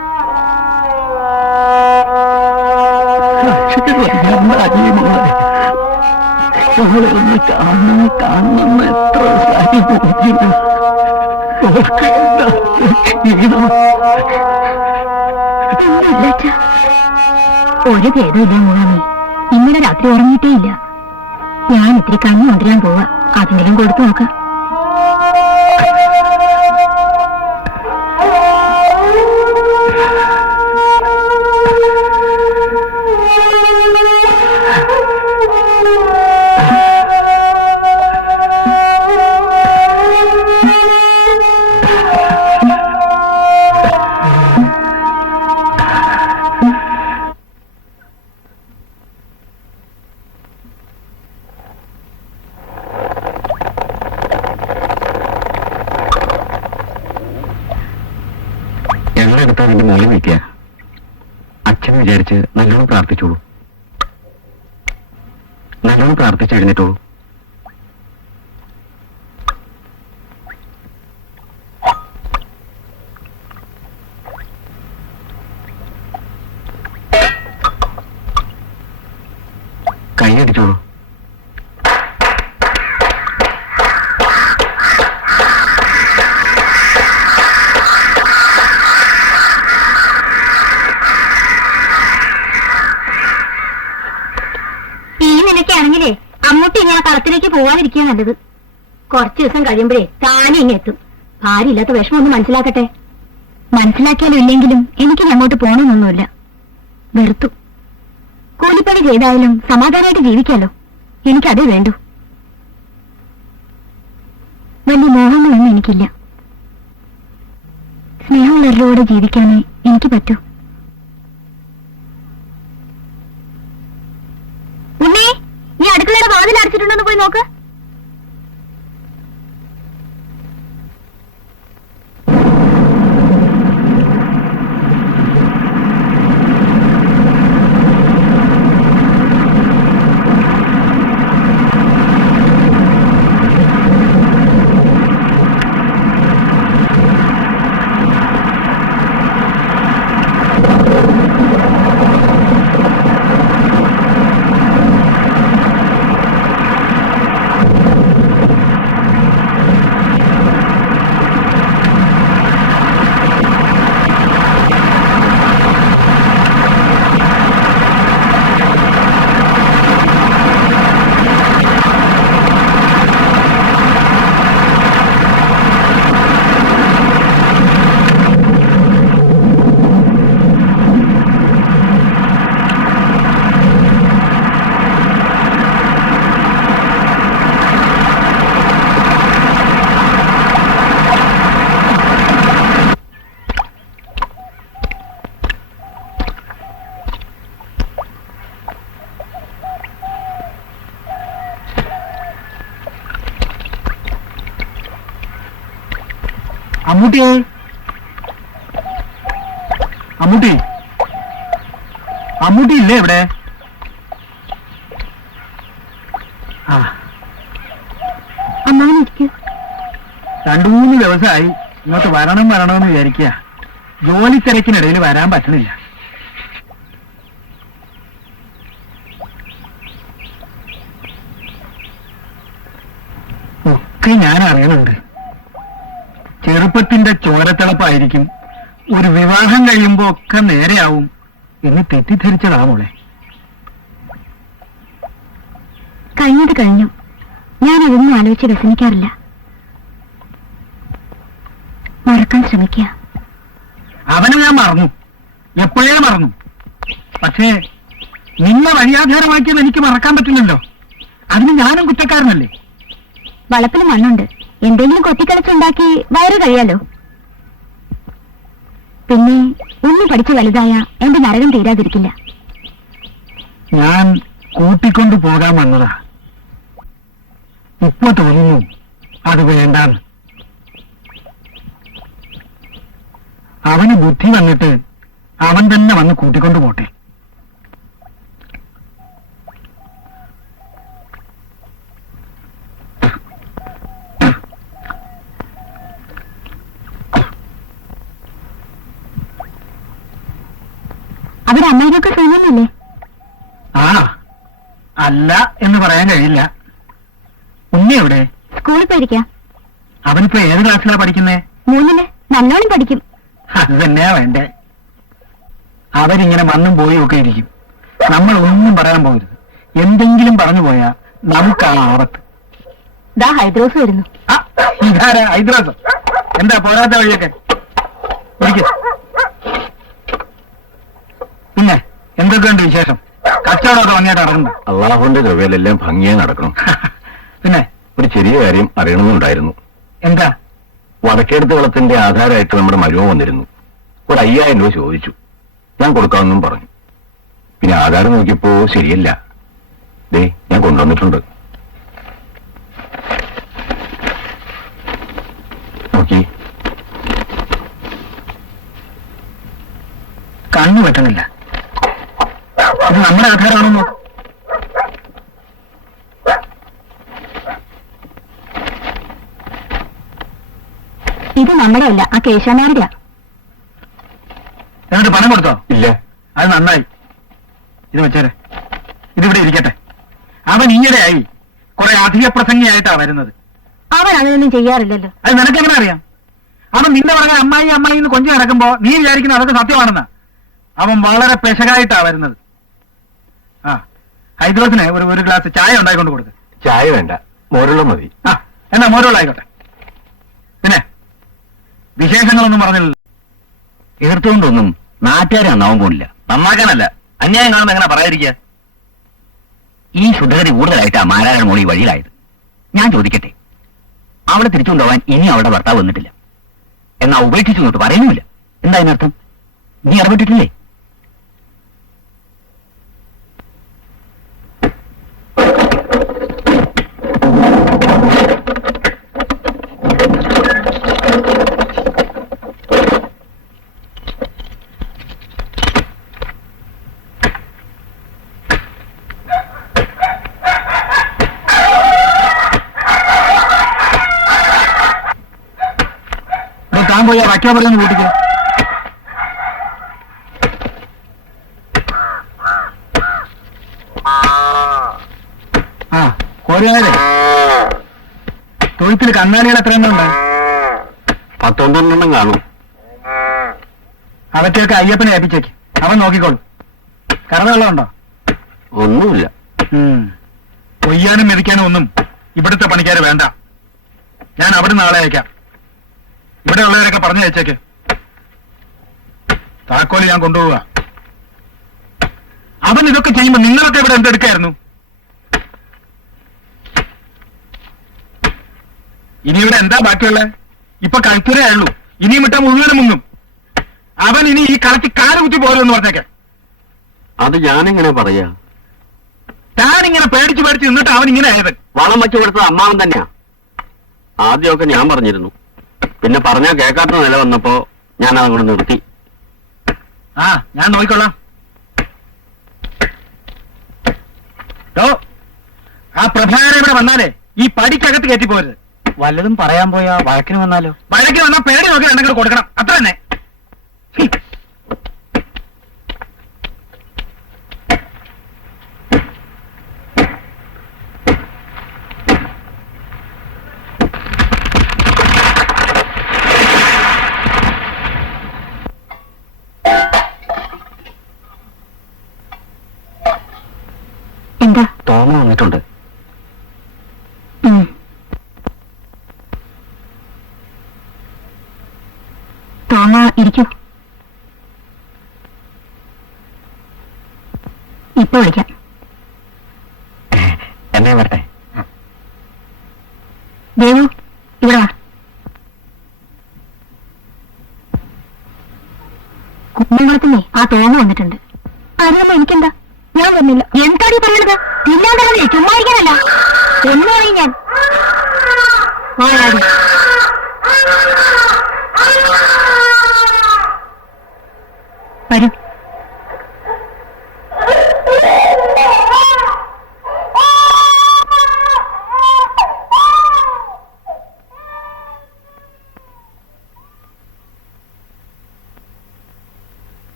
ഒന്ന് കാണണം എത്ര ഒരു ഭേദമില്ല മൂന്നാമേ. ഇന്നലെ രാത്രി ഉറങ്ങിയിട്ടേ ഇല്ല. ഞാൻ ഇത്തിരി കഞ്ഞി കൊണ്ടുവരാൻ പോവാ. അതെങ്കിലും കൊടുത്തു നോക്കാം. ഞങ്ങളെടുത്ത് അതിന്റെ മൂലം വയ്ക്കുക. അച്ഛൻ വിചാരിച്ച് നല്ലോണം പ്രാർത്ഥിച്ചോളൂ. നല്ലോണം പ്രാർത്ഥിച്ചെഴുന്നേറ്റോളൂ. കൈയടിച്ചോളൂ. ആണെങ്കിലേ അമ്മൂട്ടി ഇങ്ങനെ കളത്തിലേക്ക് പോവാതിരിക്കുക നല്ലത്. കുറച്ചു ദിവസം കഴിയുമ്പോഴേ താനെ ഇങ്ങെത്തും. ഭാര്യ ഇല്ലാത്ത വിഷമം ഒന്ന് മനസ്സിലാക്കട്ടെ. മനസ്സിലാക്കിയാലും ഇല്ലെങ്കിലും എനിക്ക് അങ്ങോട്ട് പോകണമെന്നൊന്നുമില്ല. വെറുത്തു. കൂലിപ്പണി ചെയ്തായാലും സമാധാനമായിട്ട് ജീവിക്കാലോ. എനിക്കതേ വേണ്ടു. വലിയ മോഹങ്ങളൊന്നും എനിക്കില്ല. സ്നേഹമുള്ളവരോട് ജീവിക്കാനേ എനിക്ക് പറ്റൂ. ഉണ്ണേ, നീ അടുക്കളയുടെ വാതിൽ അടച്ചിട്ടുണ്ടെന്ന് പോയി നോക്ക്. അമ്മൂട്ടിയെ, അമ്മൂട്ടി, അമ്മൂട്ടി ഇല്ലേ ഇവിടെ? ആ, അമ്മാവനിരിക്കൂ. 2-3 ദിവസമായി ഇങ്ങോട്ട് വരണമെന്ന് വിചാരിക്കുക. ജോലി തിരക്കിനിടയിൽ വരാൻ പറ്റണില്ല. ഒക്കെ ഞാൻ അറിയണുണ്ട്. ചെറുപ്പത്തിന്റെ ചോരത്തിളപ്പായിരിക്കും. ഒരു വിവാഹം കഴിയുമ്പോ ഒക്കെ നേരെയാവും എന്ന് തെറ്റിദ്ധരിച്ചതാ മോളെ. കഴിഞ്ഞത് കഴിഞ്ഞു. ഞാൻ അതൊന്നും ആലോചിച്ച് വ്യസനിക്കാറില്ല. മറക്കാൻ ശ്രമിക്കുക. അവനെ ഞാൻ മറന്നു, എപ്പോഴേ മറന്നു. പക്ഷേ നിന്നെ വഴിയാധാരമാക്കിയത് എനിക്ക് മറക്കാൻ പറ്റില്ലല്ലോ. അതിന് ഞാനും കുറ്റക്കാരനല്ലേ? വളപ്പിൽ മണ്ണുണ്ട്. എന്തെങ്കിലും കൊത്തിക്കളിച്ചുണ്ടാക്കി വയറ് കഴിയാലോ. പിന്നെ ഒന്ന് പഠിച്ചു വലുതായ എന്റെ നരകം തീരാതിരിക്കില്ല. ഞാൻ കൂട്ടിക്കൊണ്ടു പോകാൻ വന്നതാ. ഇപ്പൊ തോന്നുന്നു അത് വേണ്ടാന്ന്. അവന് ബുദ്ധി വന്നിട്ട് അവൻ തന്നെ വന്ന് കൂട്ടിക്കൊണ്ടു പോട്ടെ. അവിടെ അമ്മയൊക്കെ സൈന്യമല്ലേ? ആ, അല്ല എന്ന് പറയാൻ കഴിയില്ല. ഉണ്ണി എവിടെ? സ്കൂളിൽ പോയിരിക്കാം. അവനിപ്പോ ഏത് ക്ലാസ്സിലാ പഠിക്കുന്നേ? 3-ന്. നല്ലോണം പഠിക്കും. അത് തന്നെയാ വേണ്ടേ. അവരിങ്ങനെ വന്നും പോയും ഒക്കെ ഇരിക്കും. നമ്മൾ ഒന്നും പറയാൻ പോകരുത്. എന്തെങ്കിലും പറഞ്ഞു പോയാ നമുക്കാണ് ആപത്ത്. ദാ ഹൈദ്രോസ് വരുന്നു. ആ, ഇതാരാ ഹൈദ്രാസ്? എന്താ പോരാത്ത വഴിയൊക്കെ? ഇരിക്ക്. പിന്നെ എന്തൊക്കെയുണ്ട് വിശേഷം? കച്ചവടമൊക്കെ ഭംഗിയായിട്ട് നടക്കുന്നു? അള്ളാഹുവിന്റെ കൃപയിലെല്ലാം ഭംഗിയായി നടക്കണം. പിന്നെ ഒരു ചെറിയ കാര്യം അറിയണമെന്നുണ്ടായിരുന്നു. എന്താ? വടക്കേടുത്ത് വെള്ളത്തിന്റെ ആധാരമായിട്ട് നമ്മുടെ മരുമ വന്നിരുന്നു. ഒരു 5000 രൂപ ചോദിച്ചു. ഞാൻ കൊടുക്കാമെന്നും പറഞ്ഞു. പിന്നെ ആധാരം നോക്കിയപ്പോ ശരിയല്ല. ദേ, ഞാൻ കൊണ്ടുവന്നിട്ടുണ്ട്. നോക്കി. കണ്ണു പറ്റണില്ല. ഇത് നമ്മുടെ ആധാരമാണോ നോക്കും. ഇത് നമ്മുടെ അല്ല, ആ കേശവനാരുടെയാ. എന്നിട്ട് പണം കൊടുത്തോ? ഇല്ല. അത് നന്നായി. ഇത് വെച്ചേരെ, ഇതിവിടെ ഇരിക്കട്ടെ. അവൻ ഈയിടെയായി കുറെ അധിക പ്രസംഗിയായിട്ടാ വരുന്നത്. അവൻ അങ്ങനെയൊന്നും ചെയ്യാറില്ലല്ലോ. അത് നിനക്കെങ്ങനെ അറിയാം? അവൻ നിന്റെ പറഞ്ഞ അമ്മായി അമ്മായി എന്ന് കൊഞ്ചു നടക്കുമ്പോ നീ വിചാരിക്കുന്നത് അതൊക്കെ സത്യമാണെന്ന്. അവൻ വളരെ പെശകായിട്ടാ വരുന്നത്. ആ, ഹൈദ്രോസിന് ഒരു ഗ്ലാസ് ചായ ഉണ്ടായിക്കൊണ്ട് കൊടുക്ക്. ചായ വേണ്ട, മോരുള്ള മതി. ആ, എന്നാ മോരുള്ളായിക്കോട്ടെ. പിന്നെ വിശേഷങ്ങളൊന്നും പറഞ്ഞില്ലല്ലോ. എതിർത്തുകൊണ്ടൊന്നും നാട്ടുകാരെ നന്നാവാൻ പോണില്ല. നന്നാക്കാനല്ല, അന്യായം കാണുന്ന എങ്ങനെ പറയാതിരിക്കുക? ഈ ശുദ്ധഗതി കൂടുതലായിട്ടാ മാരായണ മോളി വഴിയിലായത്. ഞാൻ ചോദിക്കട്ടെ, അവളെ തിരിച്ചുകൊണ്ടുപോകാൻ ഇനി അവളുടെ ഭർത്താവ് വന്നിട്ടില്ല, എന്നാ ഉപേക്ഷിച്ചു എന്നോട്ട് പറയുന്നുമില്ല. എന്താ അതിനർത്ഥം? നീ ഇടപെട്ടിട്ടില്ലേ? താൻ പോയാ വയ്ക്കാ പറയുന്ന കൂട്ടിക്ക്. ആ, കോരുകാരെ തൊഴുത്തിൽ കന്നാലികൾ എത്ര എണ്ണം ഉണ്ട്? 19 കാണും. അവറ്റൊക്കെ അയ്യപ്പനെ ഏൽപ്പിച്ചേക്ക്, അവൻ നോക്കിക്കോളും. കറവെള്ളമുണ്ടോ? ഒന്നുമില്ല. കൊയ്യാനും മെതിക്കാനും ഒന്നും ഇവിടുത്തെ പണിക്കാര് വേണ്ട. ഞാൻ അവിടെ നാളെ അയക്കാം. ഇവിടെ ഉള്ളവരൊക്കെ പറഞ്ഞു അയച്ചേക്ക്. താക്കോല് ഞാൻ കൊണ്ടുപോവുക. അവൻ ഇതൊക്കെ ചെയ്യുമ്പോ നിങ്ങളൊക്കെ ഇവിടെ എന്തെടുക്കായിരുന്നു? ഇനി ഇവിടെ എന്താ ബാക്കിയുള്ളത്? ഇപ്പൊ കളിത്തുരേ ഉള്ളൂ. ഇനിയും വിട്ടാ മുഴുവനും മുങ്ങും. അവൻ ഇനി ഈ കളത്തി കാല് കുത്തി പോരെന്ന് പറഞ്ഞേക്കെ. അത് ഞാനെങ്ങനെ പറയാ? താനിങ്ങനെ പേടിച്ച് പേടിച്ച് നിന്നിട്ട് അവൻ ഇങ്ങനെ ആയത്. വളം വെച്ചു കൊടുത്തത് അമ്മാവൻ തന്നെയാ. ആദ്യമൊക്കെ ഞാൻ പറഞ്ഞിരുന്നു, പിന്നെ പറഞ്ഞാൽ കേൾക്കാത്ത നില വന്നപ്പോ ഞാൻ അതങ്ങോട്ട് നിർത്തി. ആ, ഞാൻ നോക്കിക്കൊള്ളാം. ആ പ്രഭാകരൻ ഇവിടെ വന്നാലേ ഈ പടിക്കകത്ത് കയറ്റി പോരുത്. വല്ലതും പറയാൻ പോയാ വഴക്കിന് വന്നാലോ? വഴക്കിന് വന്നാൽ പേടി നോക്കി രണ്ടെങ്കിലും കൊടുക്കണം, അത്ര തന്നെ. എന്താ? തോമ വന്നിട്ടുണ്ട്. തോമ ഇരിക്കൂ. ഇപ്പൊ വിളിക്കാം. എന്നെ വരട്ടെ. ദേവു, ഇവിടെ വാ. കുന്നംകുളത്തിനെ ആ തോമ വന്നിട്ടുണ്ട്. അതിനൊന്നും എനിക്കെന്താ? ഞാൻ വന്നില്ല. എന്താടി പറയണത്? ഇല്ലാതെ ചുമ്മാ ഇരിക്കാനല്ല. ഒന്നും അറിയും ഞാൻ. വരൂ.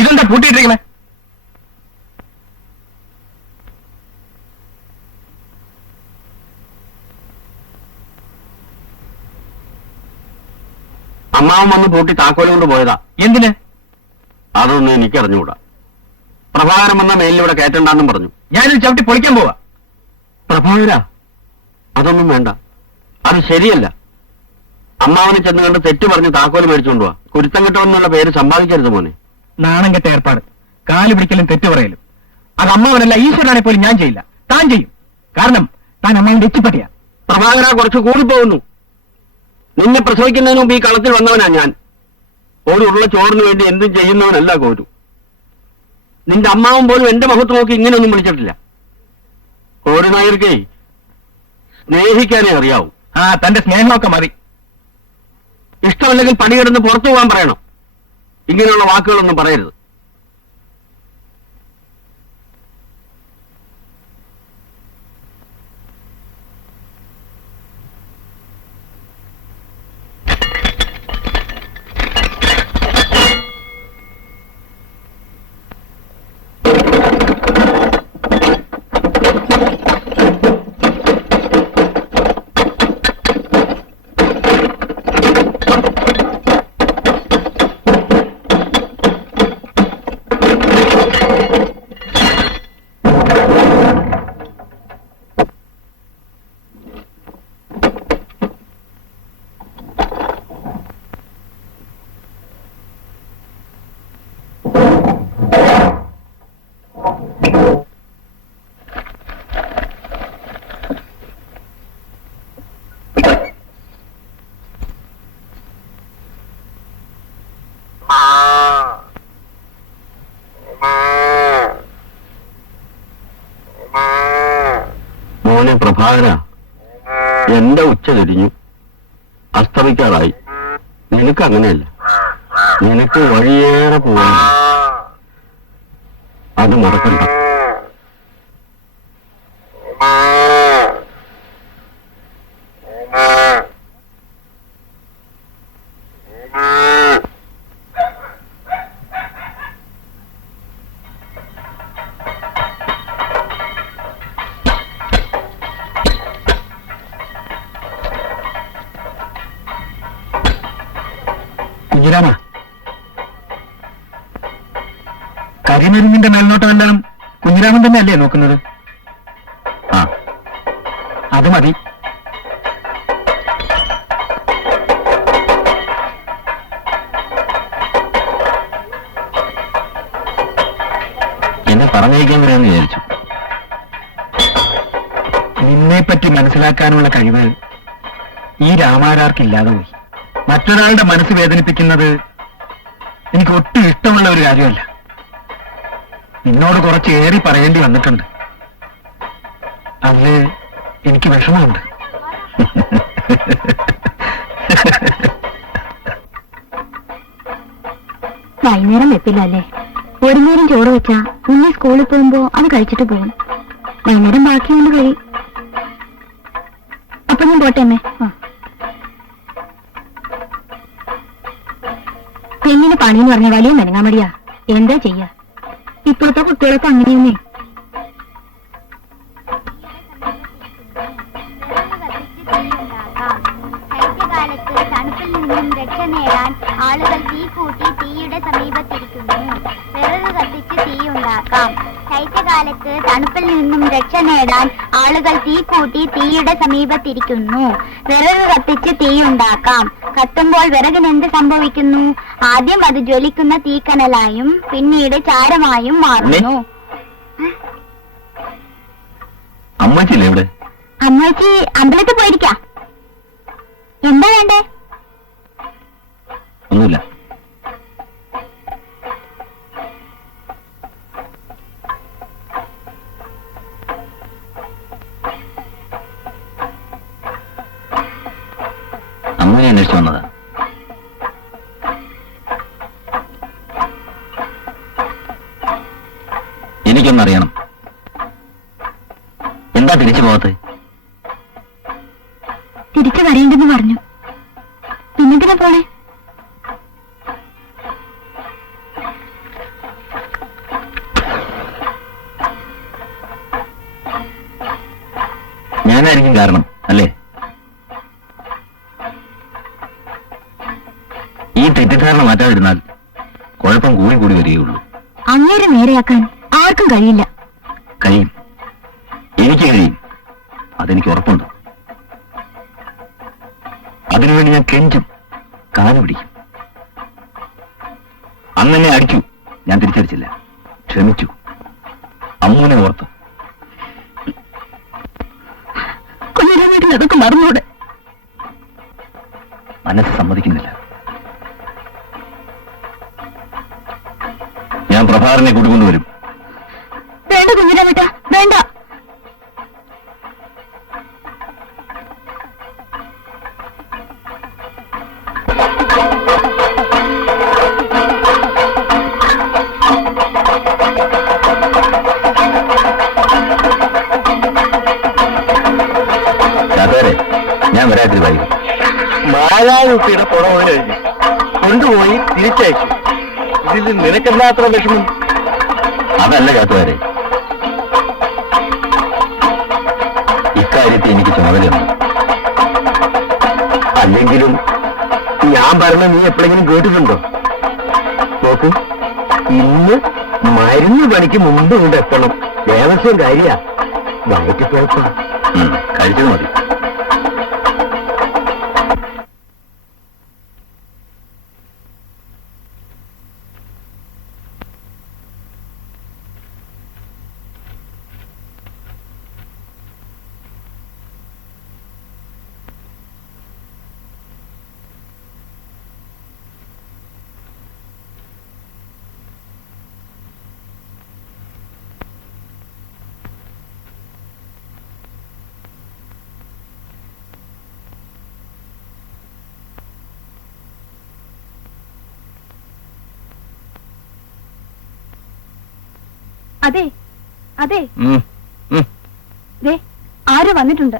ഇതെന്താ പൂട്ടിയിട്ടിരിക്കണേ? അമ്മാവൻ വന്ന് പൂട്ടി താക്കോല് കൊണ്ട് പോയതാ. എന്തിന്? അതൊന്നും എനിക്കറിഞ്ഞുകൂടാ. പ്രഭാകരൻ വന്ന മേലിലൂടെ കയറ്റണ്ടെന്നും പറഞ്ഞു. ഞാനിത് ചവിട്ടി പൊളിക്കാൻ പോവാ. പ്രഭാകര, അതൊന്നും വേണ്ട, അത് ശരിയല്ല. അമ്മാവനെ ചെന്ന് കണ്ട് തെറ്റ് പറഞ്ഞ് താക്കോല് മേടിച്ചുകൊണ്ടുവാ. കുരുത്തം കിട്ടുമെന്നുള്ള പേര് സമ്പാദിക്കരുത് മോനെ. നാണം കെട്ട ഏർപ്പാട്. കാല് പിടിക്കലും തെറ്റു പറയലും. അത് അമ്മാവനല്ല, ഈശ്വരനാണെ പോലും ഞാൻ ചെയ്യില്ല. താൻ ചെയ്യും. കാരണം താൻ അമ്മാവിന്റെ എച്ചിപ്പട്ടിയാ. പ്രഭാകര, കുറച്ച് കൂടിപ്പോകുന്നു. നിന്നെ പ്രസവിക്കുന്നതിന് മുമ്പ് ഈ കളത്തിൽ വന്നവനാ ഞാൻ. ഒരു ഉരുള ചോറിന് വേണ്ടി എന്തും ചെയ്യുന്നവനല്ല കോരു. നിന്റെ അമ്മാവൻ പോലും എന്റെ മുഖത്ത് നോക്കി ഇങ്ങനെയൊന്നും വിളിച്ചിട്ടില്ല. കോടി നായർക്കേ സ്നേഹിക്കാനേ അറിയാവൂ. ആ തന്റെ സ്നേഹമൊക്കെ മതി. ഇഷ്ടമല്ലെങ്കിൽ പണിയെടുന്ന് പുറത്തു പോകാൻ പറയണം. ഇങ്ങനെയുള്ള വാക്കുകളൊന്നും പറയരുത്. മോനെ പ്രഭാകര, എന്റെ ഉച്ച തിരിഞ്ഞു, അസ്തമിക്കാറായി. നിനക്ക് അങ്ങനെയല്ല. നിനക്ക് വഴിയേറെ പോവാൻ. അത് മറക്കണ്ട. കുഞ്ഞിരാമ, കരിമരുന്നിന്റെ മേൽനോട്ടമെല്ലാം കുഞ്ഞിരാമൻ തന്നെ അല്ലേ നോക്കുന്നത്? ആ, അത് മതി. എന്നെ പറഞ്ഞയക്കാൻ വരാമെന്ന് വിചാരിച്ചു. നിന്നെപ്പറ്റി മനസ്സിലാക്കാനുള്ള കഴിവ് ഈ രാമാരാർക്കില്ലാതെ പോയി. മറ്റൊരാളുടെ മനസ്സ് വേദനിപ്പിക്കുന്നത് എനിക്ക് ഒട്ടും ഇഷ്ടമുള്ള ഒരു കാര്യമല്ല. നിന്നോട് കുറച്ച് ഏറി പറയേണ്ടി വന്നിട്ടുണ്ട്. അതില് എനിക്ക് വിഷമമുണ്ട്. വൈകുന്നേരം വെപ്പില്ല അല്ലേ? ഒരു നേരം ചോറ് വെച്ചാ കുഞ്ഞ് സ്കൂളിൽ പോകുമ്പോ അത് കഴിച്ചിട്ട് പോകും. വൈകുന്നേരം ബാക്കി കൊണ്ട് കഴിയും. അപ്പൊ ഞാൻ പോട്ടെ അമ്മേ. പെണ്ണിന് പണിന്ന് പറഞ്ഞ വലിയ മെനങ്ങാമടിയാ. എന്താ ചെയ്യാ? ഇപ്പോഴത്തെ കുട്ടികളൊക്കെ അങ്ങനെയൊന്നേ. ശൈത്യകാലത്ത് തണുപ്പിൽ നിന്നും രക്ഷ നേടാൻ ആളുകൾ തീ കൂട്ടി തീയുടെ സമീപത്തിരിക്കുന്നു. വിറക് കത്തിച്ച് തീയുണ്ടാക്കാം. ശൈത്യകാലത്ത് തണുപ്പിൽ നിന്നും രക്ഷ നേടാൻ ആളുകൾ തീ കൂട്ടി തീയുടെ സമീപത്തിരിക്കുന്നു. വിറക് കത്തിച്ച് തീയുണ്ടാക്കാം. കത്തുമ്പോൾ വിറകിന് എന്ത് സംഭവിക്കുന്നു? ആദ്യം അത് ജ്വലിക്കുന്ന തീക്കനലായും പിന്നീട് ചാരമായും മാറുന്നു. അമ്മച്ചില്ലേ ഇവിടെ? അമ്മച്ചി അമ്പലത്തിൽ പോയിരിക്കാം. എന്താ വേണ്ടേ? ഒന്നുമില്ല. അമ്മയെ അന്വേഷിച്ചു വന്നതാ. എനിക്കൊന്നറിയണം. എന്താ തിരിച്ചു പോകത്ത്? തിരിച്ചു വരേണ്ടെന്ന് പറഞ്ഞു. പിന്നെന്തിനാ പോണേ? ഞാനായിരിക്കും കാരണം അല്ലേ? ഈ തെറ്റിദ്ധാരണ മാറ്റാതിരുന്നാൽ കുഴപ്പം കൂടി കൂടി വരികയുള്ളൂ. അങ്ങേരെ നേരെയാക്കാൻ ആർക്കും കഴിയില്ല. കഴിയും. എനിക്ക് കഴിയും. അതെനിക്ക് ഉറപ്പുണ്ട്. അതിനുവേണ്ടി ഞാൻ കെഞ്ചും, കാലു പിടിക്കും. അന്നെന്നെ അടിച്ചു, ഞാൻ തിരിച്ചടിച്ചില്ല. ക്ഷമിച്ചു. അമ്മൂനെ ഓർത്ത്. കുഞ്ഞിനെ വീട്ടിൽ അതൊക്കെ മറന്നൂടെ? മനസ്സ് സമ്മതിക്കുന്നില്ല. ഞാൻ പ്രഭാകരനെ കൂട്ടിക്കൊണ്ടുവരും. ഞാൻ വരാത്തിരി വൈകും. മായാകുട്ടിയുടെ പുറമെ കഴിഞ്ഞു കൊണ്ടുപോയി തിരിച്ചയച്ചു. ഇതിൽ നിനക്കെന്താ അത്ര വിഷമം? അതല്ല ചാത്തുവാരെ, ഇക്കാര്യത്തിൽ എനിക്ക് ചുമതലയുണ്ട്. അല്ലെങ്കിലും ഞാൻ പറഞ്ഞ നീ എപ്പോഴെങ്കിലും കേട്ടിട്ടുണ്ടോ? നോക്കൂ, ഇന്ന് മരുന്ന് പണിക്ക് മുമ്പ് കൊണ്ട് എത്തണം. ദേവസ്വം കാര്യ വയറ്റ് കുഴപ്പ. കഴിച്ചത് മതി. അതെ അതെ, ദേ ആരോ വന്നിട്ടുണ്ട്.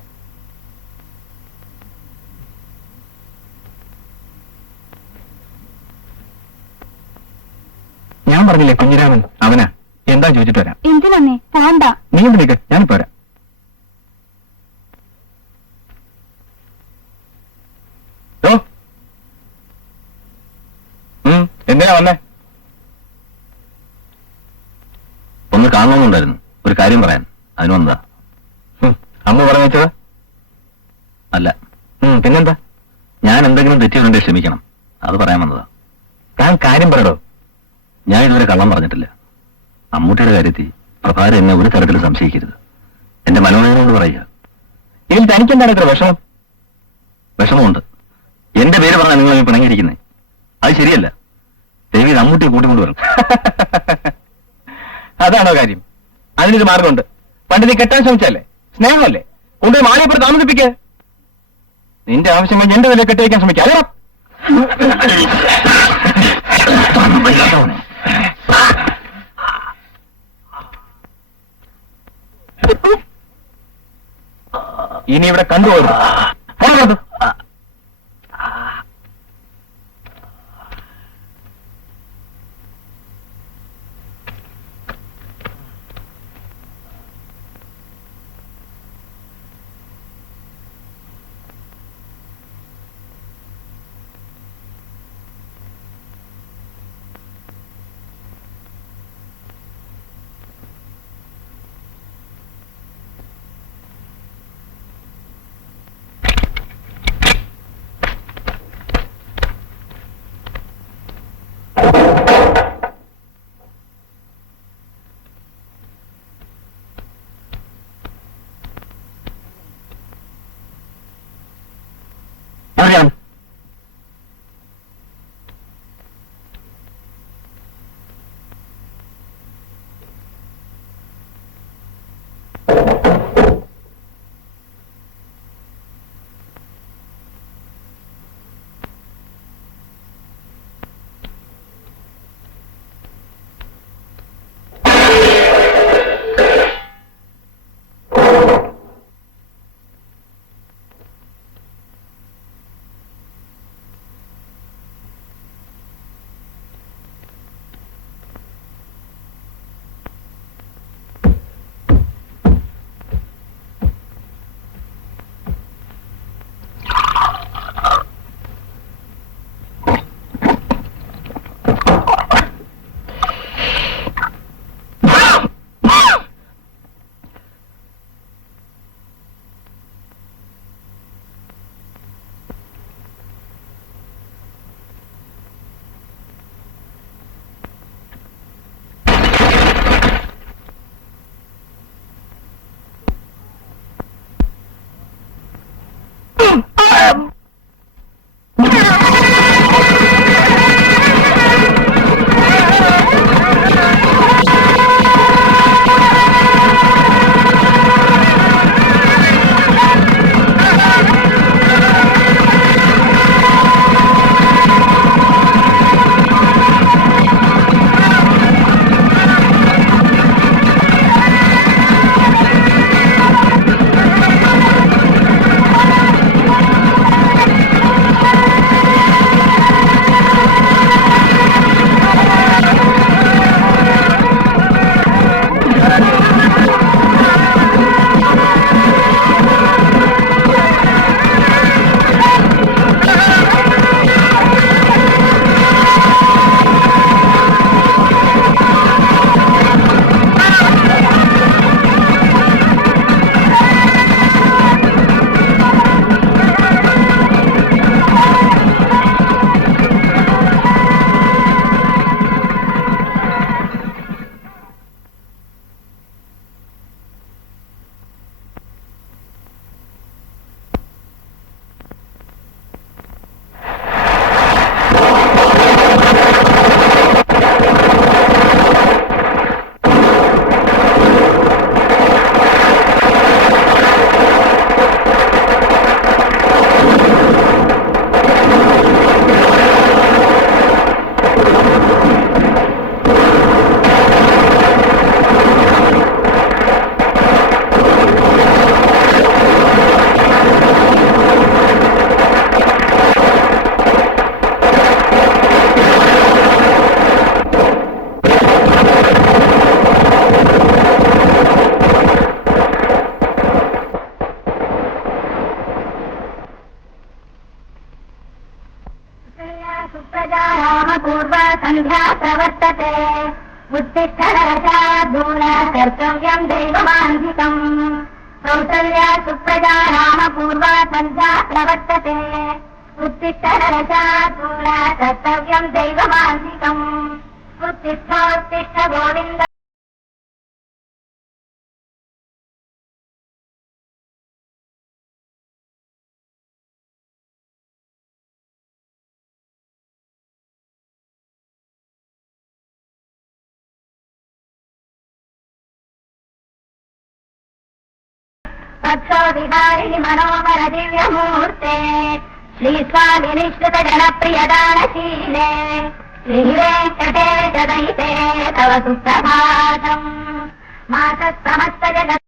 ഞാൻ പറഞ്ഞില്ലേ കുഞ്ഞിരാമൻ അവനാ. എന്താ ചോദിച്ചിട്ട് വരാം. എന്തിനന്നേ പോണ്ട. നീ ഒന്ന് നിൽക്ക്, ഞാനിപ്പോ വരാം. എന്തിനാ വന്നേ? ഒന്ന് കാണണമെന്നുണ്ടായിരുന്നു, ഒരു കാര്യം പറയാൻ. അതിന് വന്നതാ. അമ്മ പറഞ്ഞു വെച്ചതാ? അല്ല. പിന്നെന്താ? ഞാൻ എന്തെങ്കിലും തെറ്റിയുണ്ടെ ക്ഷമിക്കണം, അത് പറയാൻ വന്നതാ. താൻ കാര്യം പറയടോ. ഞാൻ ഇതുവരെ കള്ളം പറഞ്ഞിട്ടില്ല. അമ്മൂട്ടിയുടെ കാര്യത്തിൽ പ്രഭാരം എന്നെ ഒരു തരത്തിൽ സംശയിക്കരുത്. എന്റെ മനോഹരനോട് പറയുക. ഇതിൽ തനിക്കെന്താണ് ഇത്ര വിഷമം? വിഷമമുണ്ട്. എന്റെ പേര് പറഞ്ഞാൽ നിങ്ങൾ പിണങ്ങിയിരിക്കുന്നത്. അത് ശരിയല്ല. ദേവി അമ്മൂട്ടിയെ കൂട്ടിക്കൊണ്ട് വരണം. അതാണോ കാര്യം? അതിനൊരു മാർഗമുണ്ട്. പണ്ട് നീ കെട്ടാൻ ശ്രമിച്ചല്ലേ? സ്നേഹമല്ലേ? കൊണ്ടുപോയി മാളിയപ്പുറം താമസിപ്പിക്കുക. നിന്റെ ആവശ്യം കഴിഞ്ഞ് എന്റെ വില കെട്ടിവയ്ക്കാൻ ശ്രമിക്കാം. അല്ലേ? ഇനി ഇവിടെ കണ്ടുപോകുന്നു. पूर्वा सन्ध्या प्रवर्तते उत्तिष्ठरशार्दूल कर्तव्यम् दैवमान्धिकम् कौसल्या सुप्रजा रामपूर्वा सन्ध्या प्रवर्तते उत्तिष्ठरशार्दूल कर्तव्यम् दैवमान्धिकम् उत्तिष्ठोत्तिष्ठ गोविन्द विहारिणि मनोहर दिव्यमूर्ते श्रीस्वामिनिश्चित जनप्रियदानशीले श्रीवेङ्कटेश दयिते तव सुप्रभातम् मातः समस्त जगत्